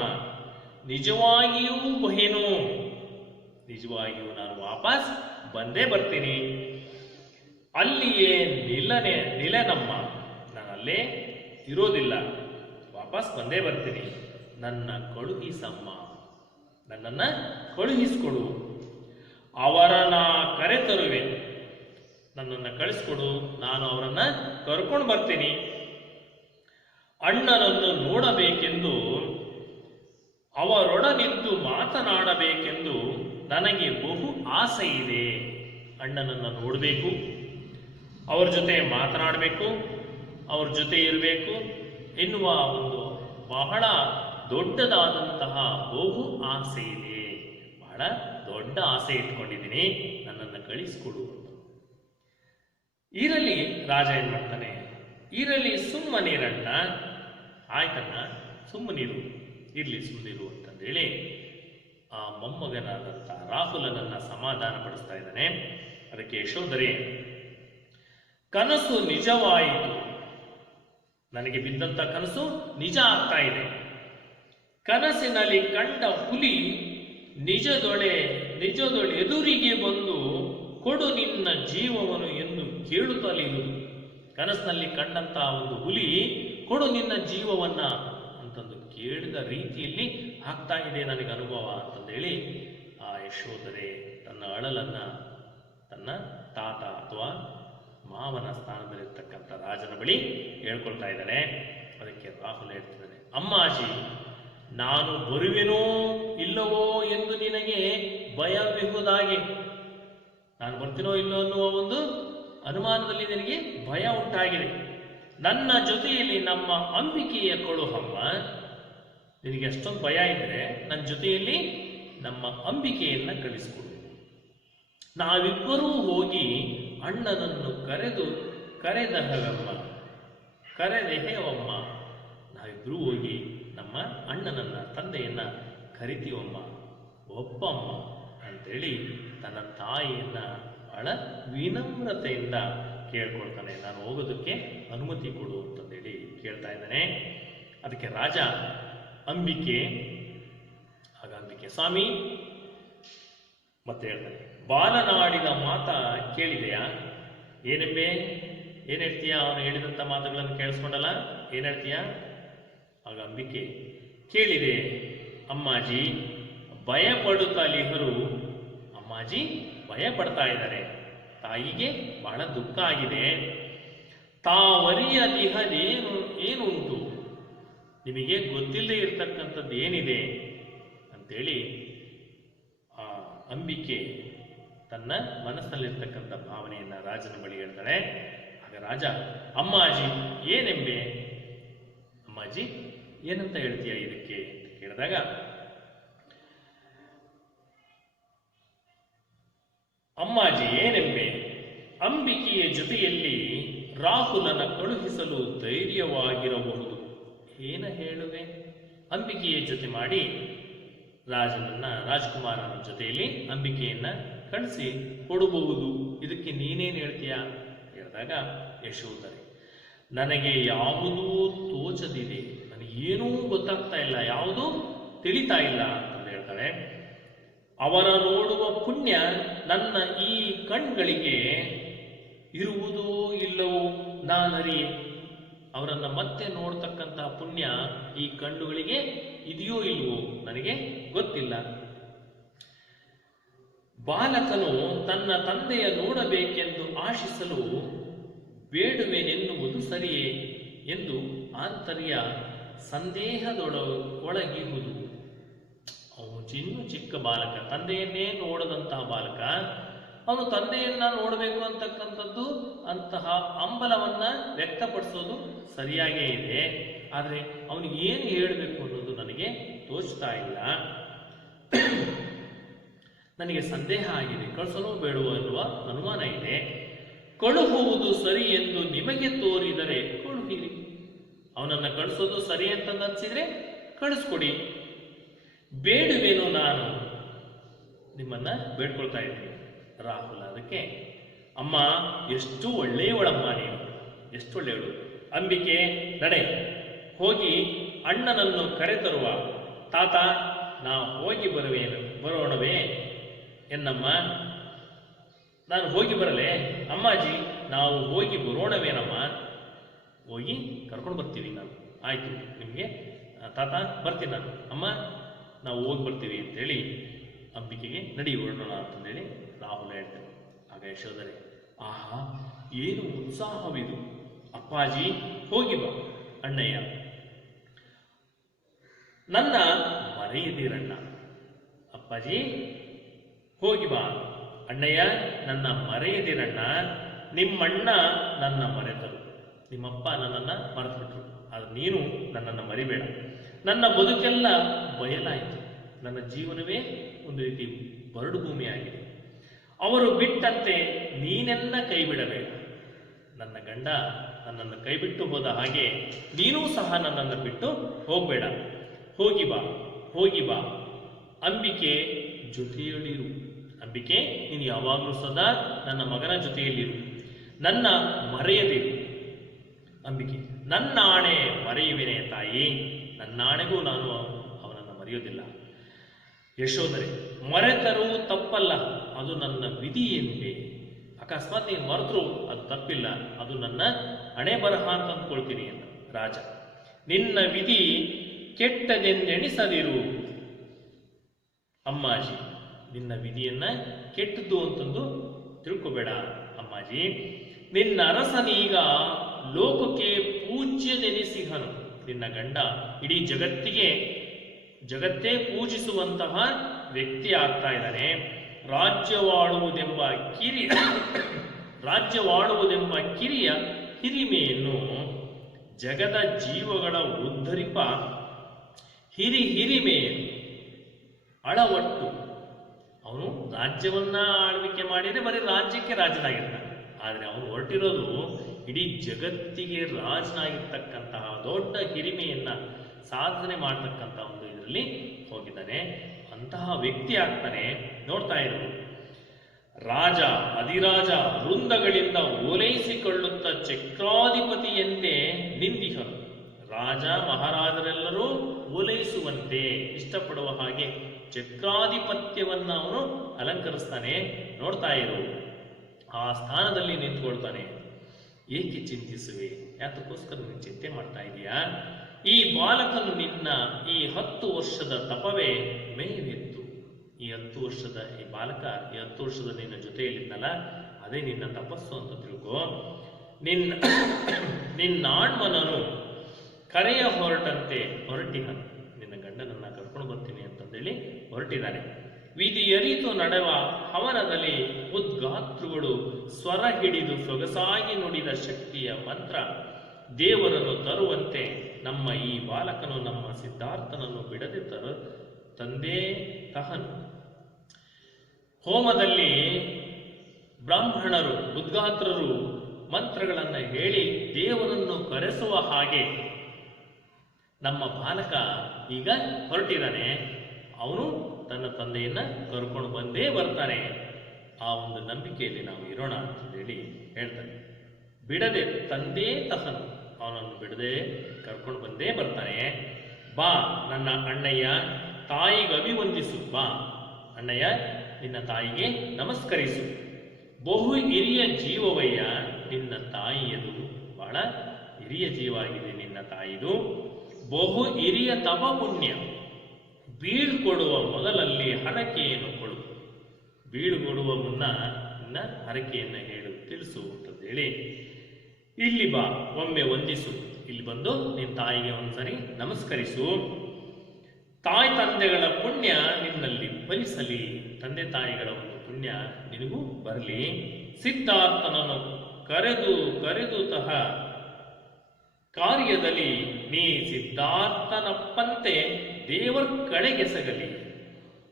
ನಿಜವಾಗಿಯೂ ಬಹೇನು, ನಿಜವಾಗಿಯೂ ನಾನು ವಾಪಸ್ ಬಂದೇ ಬರ್ತೀನಿ, ಅಲ್ಲಿಯೇ ನಿಲನಮ್ಮ, ನಾನು ಅಲ್ಲೇ ಇರೋದಿಲ್ಲ, ವಾಪಸ್ ಬಂದೇ ಬರ್ತೀನಿ, ನನ್ನ ಕಳುಹಿಸಮ್ಮ, ನನ್ನನ್ನು ಕಳುಹಿಸ್ಕೊಡು, ಅವರನ್ನ ಕರೆತರುವೆ, ನನ್ನನ್ನು ಕಳಿಸ್ಕೊಡು, ನಾನು ಅವರನ್ನ ಕರ್ಕೊಂಡು ಬರ್ತೀನಿ. ಅಣ್ಣನನ್ನು ನೋಡಬೇಕೆಂದು, ಅವರೊಡನಿದ್ದು ಮಾತನಾಡಬೇಕೆಂದು ನನಗೆ ಬಹು ಆಸೆ ಇದೆ. ಅಣ್ಣನನ್ನು ನೋಡಬೇಕು, ಅವ್ರ ಜೊತೆ ಮಾತನಾಡಬೇಕು, ಅವ್ರ ಜೊತೆ ಇರಬೇಕು ಎನ್ನುವ ಒಂದು ಬಹಳ ದೊಡ್ಡದಾದಂತಹ ಬಹು ಆಸೆ ಇದೆ, ಬಹಳ ದೊಡ್ಡ ಆಸೆ ಇಟ್ಕೊಂಡಿದ್ದೀನಿ, ನನ್ನನ್ನು ಕಳಿಸ್ಕೊಡು. ಇರಲಿ, ರಾಜ ಏನ್ ಮಾಡ್ತಾನೆ, ಇರಲಿ ಸುಮ್ಮನಿರಣ್ಣ, ಆಯ್ತಣ್ಣ ಸುಮ್ಮನಿರು, ಇರ್ಲಿ ಸುಮ್ಮನಿರು ಅಂತಂದೇಳಿ ಆ ಮೊಮ್ಮಗನಾದಂಥ ರಾಹುಲನನ್ನ ಸಮಾಧಾನ ಪಡಿಸ್ತಾ ಇದ್ದಾನೆ. ಅದಕ್ಕೆ ಯಶೋಧರೆ, ಕನಸು ನಿಜವಾಯಿತು, ನನಗೆ ಬಿದ್ದಂತ ಕನಸು ನಿಜ ಆಗ್ತಾ ಇದೆ. ಕನಸಿನಲ್ಲಿ ಕಂಡ ಹುಲಿ ನಿಜದೊಳೆ ಎದುರಿಗೆ ಬಂದು ಕೊಡು ನಿನ್ನ ಜೀವವನ್ನು ಎಂದು ಕೇಳುತ್ತಲಿರುವುದು. ಕನಸಿನಲ್ಲಿ ಕಂಡಂತಹ ಒಂದು ಹುಲಿ ಕೊಡು ನಿನ್ನ ಜೀವವನ್ನ ಅಂತಂದು ಕೇಳಿದ ರೀತಿಯಲ್ಲಿ ಆಗ್ತಾ ಇದೆ ನನಗೆ ಅನುಭವ ಅಂತಂದೇಳಿ ಆ ಯಶೋಧರೆ ತನ್ನ ಅಳಲನ್ನ ತನ್ನ ತಾತ ಅಥವಾ ಮಾವನ ಸ್ಥಾನದಲ್ಲಿರ್ತಕ್ಕಂಥ ರಾಜನ ಬಳಿ ಹೇಳ್ಕೊಳ್ತಾ ಇದ್ದಾನೆ. ಅದಕ್ಕೆ ರಾಹುಲ್ ಹೇಳ್ತಿದ್ದಾನೆ, ಅಮ್ಮಾಜಿ ನಾನು ಬರುವೆನೋ ಇಲ್ಲವೋ ಎಂದು ನಿನಗೆ ಭಯವಿರುವುದಾಗೆ, ನಾನು ಬರ್ತೀನೋ ಇಲ್ಲೋ ಅನ್ನುವ ಒಂದು ಅನುಮಾನದಲ್ಲಿ ನಿನಗೆ ಭಯ ಉಂಟಾಗಿದೆ. ನನ್ನ ಜೊತೆಯಲ್ಲಿ ನಮ್ಮ ಅಂಬಿಕೆಯ ಕಳುಹಮ್ಮ, ನಿನಗೆ ಅಷ್ಟೊಂದು ಭಯ ಇದ್ರೆ ನನ್ನ ಜೊತೆಯಲ್ಲಿ ನಮ್ಮ ಅಂಬಿಕೆಯನ್ನ ಕಳಿಸಿಕೊಡು. ನಾವಿಬ್ಬರೂ ಹೋಗಿ ಅಣ್ಣನನ್ನು ಕರೆದೆಹೆವಮ್ಮ, ನಾವಿಬ್ಬರೂ ಹೋಗಿ ನಮ್ಮ ಅಣ್ಣನನ್ನ ತಂದೆಯನ್ನ ಕರಿತೀವಮ್ಮ, ಒಪ್ಪಮ್ಮ ಅಂತೇಳಿ ತನ್ನ ತಾಯಿಯನ್ನ ಬಹಳ ವಿನಮ್ರತೆಯಿಂದ ಕೇಳ್ಕೊಳ್ತಾನೆ. ನಾನು ಹೋಗೋದಕ್ಕೆ ಅನುಮತಿ ಕೊಡು ಅಂತಂದೇಳಿ ಕೇಳ್ತಾ ಇದ್ದಾನೆ. ಅದಕ್ಕೆ ರಾಜ ಅಂಬಿಕೆ ಸ್ವಾಮಿ ಮತ್ತೆ ಹೇಳ್ತಾನೆ, ಬಾಲನಾಡಿದ ಮಾತ ಕೇಳಿದೆಯಾ? ಏನೆಂಬೆ, ಏನ್ ಹೇಳ್ತೀಯ? ಅವನು ಹೇಳಿದಂತ ಮಾತುಗಳನ್ನು ಕೇಳಿಸ್ಕೊಂಡಲ್ಲ, ಏನ್ ಹೇಳ್ತೀಯ? ಆಗ ಅಂಬಿಕೆ, ಕೇಳಿದೆ ಅಮ್ಮಾಜಿ, ಭಯಪಡುತ್ತಲಿಹರು. ಅಮ್ಮಾಜಿ ಭಯ ಪಡ್ತಾ ಇದ್ದಾರೆ, ತಾಯಿಗೆ ಬಹಳ ದುಃಖ ಆಗಿದೆ. ತಾವರಿಯದಿಹದೇನು ಏನುಂಟು, ನಿಮಗೆ ಗೊತ್ತಿಲ್ಲದೆ ಇರತಕ್ಕಂಥದ್ದು ಏನಿದೆ ಅಂತೇಳಿ ಆ ಅಂಬಿಕೆ ತನ್ನ ಮನಸ್ಸಲ್ಲಿರ್ತಕ್ಕಂಥ ಭಾವನೆಯನ್ನ ರಾಜನ ಬಳಿ ಹೇಳ್ತಾಳೆ. ಆಗ ರಾಜ, ಅಮ್ಮಾಜಿ ಏನೆಂಬೆ? ಅಮ್ಮಾಜಿ ಏನಂತ ಹೇಳ್ತೀಯ ಇದಕ್ಕೆ ಅಂತ ಕೇಳಿದಾಗ, ಅಮ್ಮಾಜಿ ಏನೆಂಬೆ, ಅಂಬಿಕೆಯ ಜೊತೆಯಲ್ಲಿ ರಾಹುಲನ ಕಳುಹಿಸಲು ಧೈರ್ಯವಾಗಿರಬಹುದು. ಏನ ಹೇಳುವೆ? ಅಂಬಿಕೆಯ ಜೊತೆ ಮಾಡಿ ರಾಜಕುಮಾರನ ಜೊತೆಯಲ್ಲಿ ಅಂಬಿಕೆಯನ್ನ ಕಳಿಸಿ ಕೊಡಬಹುದು. ಇದಕ್ಕೆ ನೀನೇನು ಹೇಳ್ತೀಯ ಹೇಳಿದಾಗ ಯಶೋಧರೆ, ನನಗೆ ಯಾವುದೂ ತೋಚದಿದೆ, ನನಗೇನೂ ಗೊತ್ತಾಗ್ತಾ ಇಲ್ಲ, ಯಾವುದೂ ತಿಳಿತಾ ಇಲ್ಲ ಅಂತ ಹೇಳ್ತಾಳೆ. ಅವರ ನೋಡುವ ಪುಣ್ಯ ನನ್ನ ಈ ಕಣ್ಗಳಿಗೆ ಇರುವುದೋ ಇಲ್ಲವೋ ನಾನರಿಯೆ. ಅವರನ್ನ ಮತ್ತೆ ನೋಡ್ತಕ್ಕಂತಹ ಪುಣ್ಯ ಈ ಕಣ್ಣುಗಳಿಗೆ ಇದೆಯೋ ಇಲ್ವೋ ನನಗೆ ಗೊತ್ತಿಲ್ಲ. ಬಾಲಕನು ತನ್ನ ತಂದೆಯ ನೋಡಬೇಕೆಂದು ಆಶಿಸಲು ಬೇಡುವೆನೆನ್ನುವುದು ಸರಿಯೇ ಎಂದು ಆಂತರ್ಯ ಸಂದೇಹದೊಳಗಿರುವುದು. ಅವನು ಚಿಕ್ಕ ಬಾಲಕ, ತಂದೆಯನ್ನೇ ನೋಡದಂತಹ ಬಾಲಕ, ಅವನು ತಂದೆಯನ್ನ ನೋಡಬೇಕು ಅಂತಕ್ಕಂಥದ್ದು ಅಂತಹ ಹಂಬಲವನ್ನ ವ್ಯಕ್ತಪಡಿಸೋದು ಸರಿಯಾಗೇ ಇದೆ. ಆದರೆ ಅವನಿಗೆ ಏನು ಹೇಳಬೇಕು ಅನ್ನೋದು ನನಗೆ ತೋಚ್ತಾ ಇಲ್ಲ. ನನಗೆ ಸಂದೇಹ ಆಗಿದೆ, ಕಳಿಸಲು ಬೇಡುವ ಎನ್ನುವ ಅನುಮಾನ ಇದೆ. ಕಳುಹುವುದು ಸರಿ ಎಂದು ನಿಮಗೆ ತೋರಿದರೆ ಕಳುಹಿರಿ. ಅವನನ್ನ ಕಳಿಸೋದು ಸರಿ ಅಂತ ಅನ್ಸಿದ್ರೆ ಕಳಿಸ್ಕೊಡಿ. ಬೇಡುವೆನು, ನಾನು ನಿಮ್ಮನ್ನ ಬೇಡ್ಕೊಳ್ತಾ ಇದ್ದೀನಿ. ರಾಹುಲ ಅದಕ್ಕೆ, ಅಮ್ಮ ಎಷ್ಟು ಒಳ್ಳೆಯವಳಮ್ಮ ನೀನು, ಎಷ್ಟು ಒಳ್ಳೆಯವಳು. ಅಂಬಿಕೆ ನಡೆ, ಹೋಗಿ ಅಣ್ಣನನ್ನು ಕರೆತರುವ. ತಾತ, ನಾ ಹೋಗಿ ಬರೋಣವೇ ಎನ್ನಮ್ಮ? ನಾನು ಹೋಗಿ ಬರಲೆ? ಅಮ್ಮಾಜಿ, ನಾವು ಹೋಗಿ ಬರೋಣವೇನಮ್ಮ? ಹೋಗಿ ಕರ್ಕೊಂಡು ಬರ್ತೀವಿ ನಾವು. ಆಯ್ತು, ನಿಮಗೆ ತಾತ ಬರ್ತೀನಿ ನಾನು. ಅಮ್ಮ, ನಾವು ಹೋಗಿ ಬರ್ತೀವಿ ಅಂತೇಳಿ ಅಂಬಿಕೆಗೆ ನಡಿ ಹೊರಡೋಣ ಅಂತಂದೇಳಿ ರಾಹುಲ ಹೇಳ್ತಾರೆ. ಆಗ ಯಶೋಧರೆ, ಆಹಾ ಏನು ಉತ್ಸಾಹವಿದು, ಅಪ್ಪಾಜಿ ಹೋಗಿ ಬಾ. ಅಣ್ಣಯ್ಯ, ನನ್ನ ಮರೆಯದಿರಣ್ಣ. ಅಪ್ಪಾಜಿ ಹೋಗಿ ಬಾ. ಅಣ್ಣಯ್ಯ, ನನ್ನ ಮರೆಯದಿರಣ್ಣ. ನಿಮ್ಮಣ್ಣ ನನ್ನ ಮರೆತರು, ನಿಮ್ಮಪ್ಪ ನನ್ನನ್ನು ಮರೆತುಬಿಟ್ರು, ಆದ್ರೆ ನೀನು ನನ್ನನ್ನು ಮರಿಬೇಡ. ನನ್ನ ಬದುಕೆಲ್ಲ ಬಯಲಾಯಿತು, ನನ್ನ ಜೀವನವೇ ಒಂದು ರೀತಿ ಬರಡು ಭೂಮಿಯಾಗಿದೆ. ಅವರು ಬಿಟ್ಟಂತೆ ನೀನೆಲ್ಲ ಕೈ ಬಿಡಬೇಡ. ನನ್ನ ಗಂಡ ನನ್ನನ್ನು ಕೈ ಬಿಟ್ಟು ಹೋದ ಹಾಗೆ ನೀನೂ ಸಹ ನನ್ನನ್ನು ಬಿಟ್ಟು ಹೋಗಬೇಡ. ಹೋಗಿ ಬಾ, ಹೋಗಿ ಬಾ. ಅಂಬಿಕೆ ಜೊತೆಯಲ್ಲಿರು. ಅಂಬಿಕೆ, ನೀನು ಯಾವಾಗಲೂ ಸದಾ ನನ್ನ ಮಗನ ಜೊತೆಯಲ್ಲಿರು, ನನ್ನ ಮರೆಯದಿರು. ಅಂಬಿಕೆ, ನನ್ನ ಆಣೆ ಮರೆಯುವೆನೆ ತಾಯಿ, ನನ್ನ ಆಣೆಗೂ ನಾನು ಅವನನ್ನು ಮರೆಯೋದಿಲ್ಲ. ಯಶೋಧರೆ, ಮರೆತರೂ ತಪ್ಪಲ್ಲ, ಅದು ನನ್ನ ವಿಧಿ ಎಂದೆ. ಅಕಸ್ಮಾತ್ ನೀನು ಮರೆತರೂ ಅದು ತಪ್ಪಿಲ್ಲ, ಅದು ನನ್ನ ಹಣೆ ಬರಹ ಅಂತ ಅಂದ್ಕೊಳ್ತೀನಿ ಅಂತ. ರಾಜ, ನಿನ್ನ ವಿಧಿ ಕೆಟ್ಟದೆಂದೆಣಿಸದಿರು. ಅಮ್ಮಾಜಿ, ನಿನ್ನ ವಿಧಿಯನ್ನ ಕೆಟ್ಟದ್ದು ಅಂತಂದು ತಿಳ್ಕೊಬೇಡ ಅಮ್ಮಾಜಿ. ನಿನ್ನ ಅರಸನೀಗ ಲೋಕಕ್ಕೆ ಪೂಜ್ಯನೆನಿಸಿಹನು. ನಿನ್ನ ಗಂಡ ಇಡೀ ಜಗತ್ತೇ ಪೂಜಿಸುವಂತಹ ವ್ಯಕ್ತಿ ಆಗ್ತಾ ಇದ್ದಾನೆ. ರಾಜ್ಯವಾಳುವುದೆಂಬ ಕಿರಿಯ ಹಿರಿಮೆಯನ್ನು ಜಗದ ಜೀವಗಳ ಉದ್ಧರಿಪ ಹಿರಿಮೆಯನ್ನು ಅಳವಟ್ಟು. ಅವನು ರಾಜ್ಯವನ್ನ ಆಳ್ವಿಕೆ ಮಾಡಿದ್ರೆ ಬರೀ ರಾಜ್ಯಕ್ಕೆ ರಾಜನಾಗಿರ್ತಾನೆ, ಆದರೆ ಅವನು ಹೊರಟಿರೋದು ಇಡೀ ಜಗತ್ತಿಗೆ ರಾಜನಾಗಿರ್ತಕ್ಕಂತಹ ದೊಡ್ಡ ಹಿರಿಮೆಯನ್ನ ಸಾಧನೆ ಮಾಡತಕ್ಕಂಥ ಒಂದು ಇದರಲ್ಲಿ ಹೋಗಿದ್ದಾನೆ. ಅಂತಹ ವ್ಯಕ್ತಿ ಆಗ್ತಾನೆ. ನೋಡ್ತಾ ಇರೋದು ರಾಜ ಅಧಿರಾಜ ವೃಂದಗಳಿಂದ ಓಲೈಸಿಕೊಳ್ಳುತ್ತ ಚಕ್ರಾಧಿಪತಿಯಂತೆ ನಿಂದಿಹನು. ರಾಜ ಮಹಾರಾಜರೆಲ್ಲರೂ ಓಲೈಸುವಂತೆ ಇಷ್ಟಪಡುವ ಹಾಗೆ ಚಕ್ರಾಧಿಪತ್ಯವನ್ನ ಅವನು ಅಲಂಕರಿಸ್ತಾನೆ. ನೋಡ್ತಾ ಇರು, ಆ ಸ್ಥಾನದಲ್ಲಿ ನಿಂತ್ಕೊಳ್ತಾನೆ. ಏಕೆ ಚಿಂತಿಸುವೆ? ಯಾತಕ್ಕೋಸ್ಕರ ನೀನು ಚಿಂತೆ ಮಾಡ್ತಾ ಇದೀಯಾ? ಈ ಬಾಲಕನು ನಿನ್ನ ಈ 10 ವರ್ಷದ ತಪವೇ ಮೇವೆತ್ತು. ಈ 10 ವರ್ಷದ ಈ ಬಾಲಕ, ಈ 10 ವರ್ಷದ ನಿನ್ನ ಜೊತೆಯಲ್ಲಿದ್ದಲ್ಲ, ಅದೇ ನಿನ್ನ ತಪಸ್ಸು ಅಂತ ತಿಳ್ಕೋ. ನಿನ್ನಾಣ್ಮನನು ಕರೆಯ ಹೊರಟಂತೆ ಹೊರಟಿಹನು. ನಿನ್ನ ಗಂಡನನ್ನ ಕರ್ಕೊಂಡು ಬರ್ತೀನಿ ಅಂತಂದೇಳಿ ಹೊರಟಿದ್ದಾನೆ. ವಿಧಿಯರಿತು ನಡೆವ ಹವನದಲ್ಲಿ ಉದ್ಗಾತೃಗಳು ಸ್ವರ ಹಿಡಿದು ಸೊಗಸಾಗಿ ನುಡಿದ ಶಕ್ತಿಯ ಮಂತ್ರ ದೇವರನ್ನು ತರುವಂತೆ ನಮ್ಮ ಈ ಬಾಲಕನು ನಮ್ಮ ಸಿದ್ಧಾರ್ಥನನ್ನು ಬಿಡದೆ ತಂದೇ ತಹನು. ಹೋಮದಲ್ಲಿ ಬ್ರಾಹ್ಮಣರು ಉದ್ಗಾತ್ರರು ಮಂತ್ರಗಳನ್ನು ಹೇಳಿ ದೇವರನ್ನು ಕರೆಸುವ ಹಾಗೆ ನಮ್ಮ ಬಾಲಕ ಈಗ ಹೊರಟಿದ್ದಾನೆ. ಅವನು ತನ್ನ ತಂದೆಯನ್ನ ಕರ್ಕೊಂಡು ಬಂದೇ ಬರ್ತಾನೆ. ಆ ಒಂದು ನಂಬಿಕೆಯಲ್ಲಿ ನಾವು ಇರೋಣ ಅಂತ ಹೇಳಿ ಹೇಳ್ತಾನೆ. ಬಿಡದೆ ತಂದೆ ತಹನು, ಅವನನ್ನು ಬಿಡದೆ ಕರ್ಕೊಂಡು ಬಂದೇ ಬರ್ತಾನೆ. ಬಾ ನನ್ನ ಅಣ್ಣಯ್ಯ, ತಾಯಿಗೆ ಅಭಿವಂದಿಸು. ಬಾ ಅಣ್ಣಯ್ಯ, ನಿನ್ನ ತಾಯಿಗೆ ನಮಸ್ಕರಿಸು. ಬಹು ಹಿರಿಯ ಜೀವವಯ್ಯ ನಿನ್ನ ತಾಯಿಯದು, ಬಹಳ ಹಿರಿಯ ಜೀವ ಆಗಿದೆ ನಿನ್ನ ತಾಯಿದು. ಬಹು ಹಿರಿಯ ತಪ ಪುಣ್ಯ, ಬೀಳ್ಕೊಡುವ ಮೊದಲಲ್ಲಿ ಹರಕೆಯನ್ನು ಕೊಡು. ಬೀಳ್ಕೊಡುವ ಮುನ್ನ ನಿನ್ನ ಹರಕೆಯನ್ನು ಹೇಳು, ತಿಳಿಸು ಅಂತ ಹೇಳಿ, ಇಲ್ಲಿ ಬಾ ಒಮ್ಮೆ ವಂದಿಸು. ಇಲ್ಲಿ ಬಂದು ನಿನ್ನ ತಾಯಿಗೆ ಒಂದ್ಸರಿ ನಮಸ್ಕರಿಸು. ತಾಯಿ ತಂದೆಗಳ ಪುಣ್ಯ ನಿನ್ನಲ್ಲಿ ಫಲಿಸಲಿ. ತಂದೆ ತಾಯಿಗಳ ಒಂದು ಪುಣ್ಯ ನಿನಗೂ ಬರಲಿ. ಸಿದ್ಧಾರ್ಥನನ್ನು ಕರೆದು ತಹ ಕಾರ್ಯದಲ್ಲಿ ನೀ ಸಿದ್ಧಾರ್ಥನಪ್ಪಂತೆ ದೇವರ ಕಡೆಗೆಸಗಲಿ.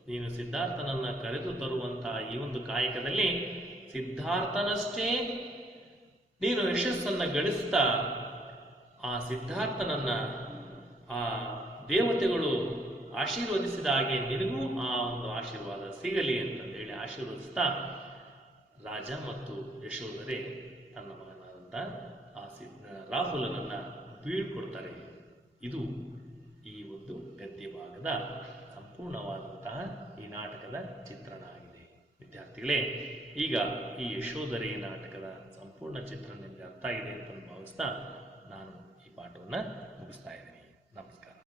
ನೀನು ಸಿದ್ಧಾರ್ಥನನ್ನ ಕರೆದು ತರುವಂತಹ ಈ ಒಂದು ಕಾಯಕದಲ್ಲಿ ಸಿದ್ಧಾರ್ಥನಷ್ಟೇ ನೀನು ಯಶಸ್ಸನ್ನು ಗಳಿಸ್ತಾ ಆ ಸಿದ್ಧಾರ್ಥನನ್ನ ಆ ದೇವತೆಗಳು ಆಶೀರ್ವದಿಸಿದ ಹಾಗೆ ನಿನಗೂ ಆ ಒಂದು ಆಶೀರ್ವಾದ ಸಿಗಲಿ ಅಂತಂದೇಳಿ ಆಶೀರ್ವದಿಸ್ತಾ ರಾಜ ಮತ್ತು ಯಶೋಧರೆ ತನ್ನ ಮಗನಾದಂಥ ಆ ರಾಹುಲನನ್ನ ಬೀಳ್ಕೊಡ್ತಾರೆ. ಇದು ಈ ಒಂದು ಗದ್ಯ ಭಾಗದ ಸಂಪೂರ್ಣವಾದಂತಹ ಈ ನಾಟಕದ ಚಿತ್ರಣ ಆಗಿದೆ. ವಿದ್ಯಾರ್ಥಿಗಳೇ, ಈಗ ಈ ಯಶೋಧರೆ ನಾಟಕದ ಸಂಪೂರ್ಣ ಚಿತ್ರಣ ನಿಮಗೆ ಅರ್ಥ ಆಗಿದೆ ಅಂತ ಭಾವಿಸ್ತಾ ನಾನು ಈ ಪಾಠವನ್ನು ಮುಗಿಸ್ತಾ ಇದ್ದೀನಿ.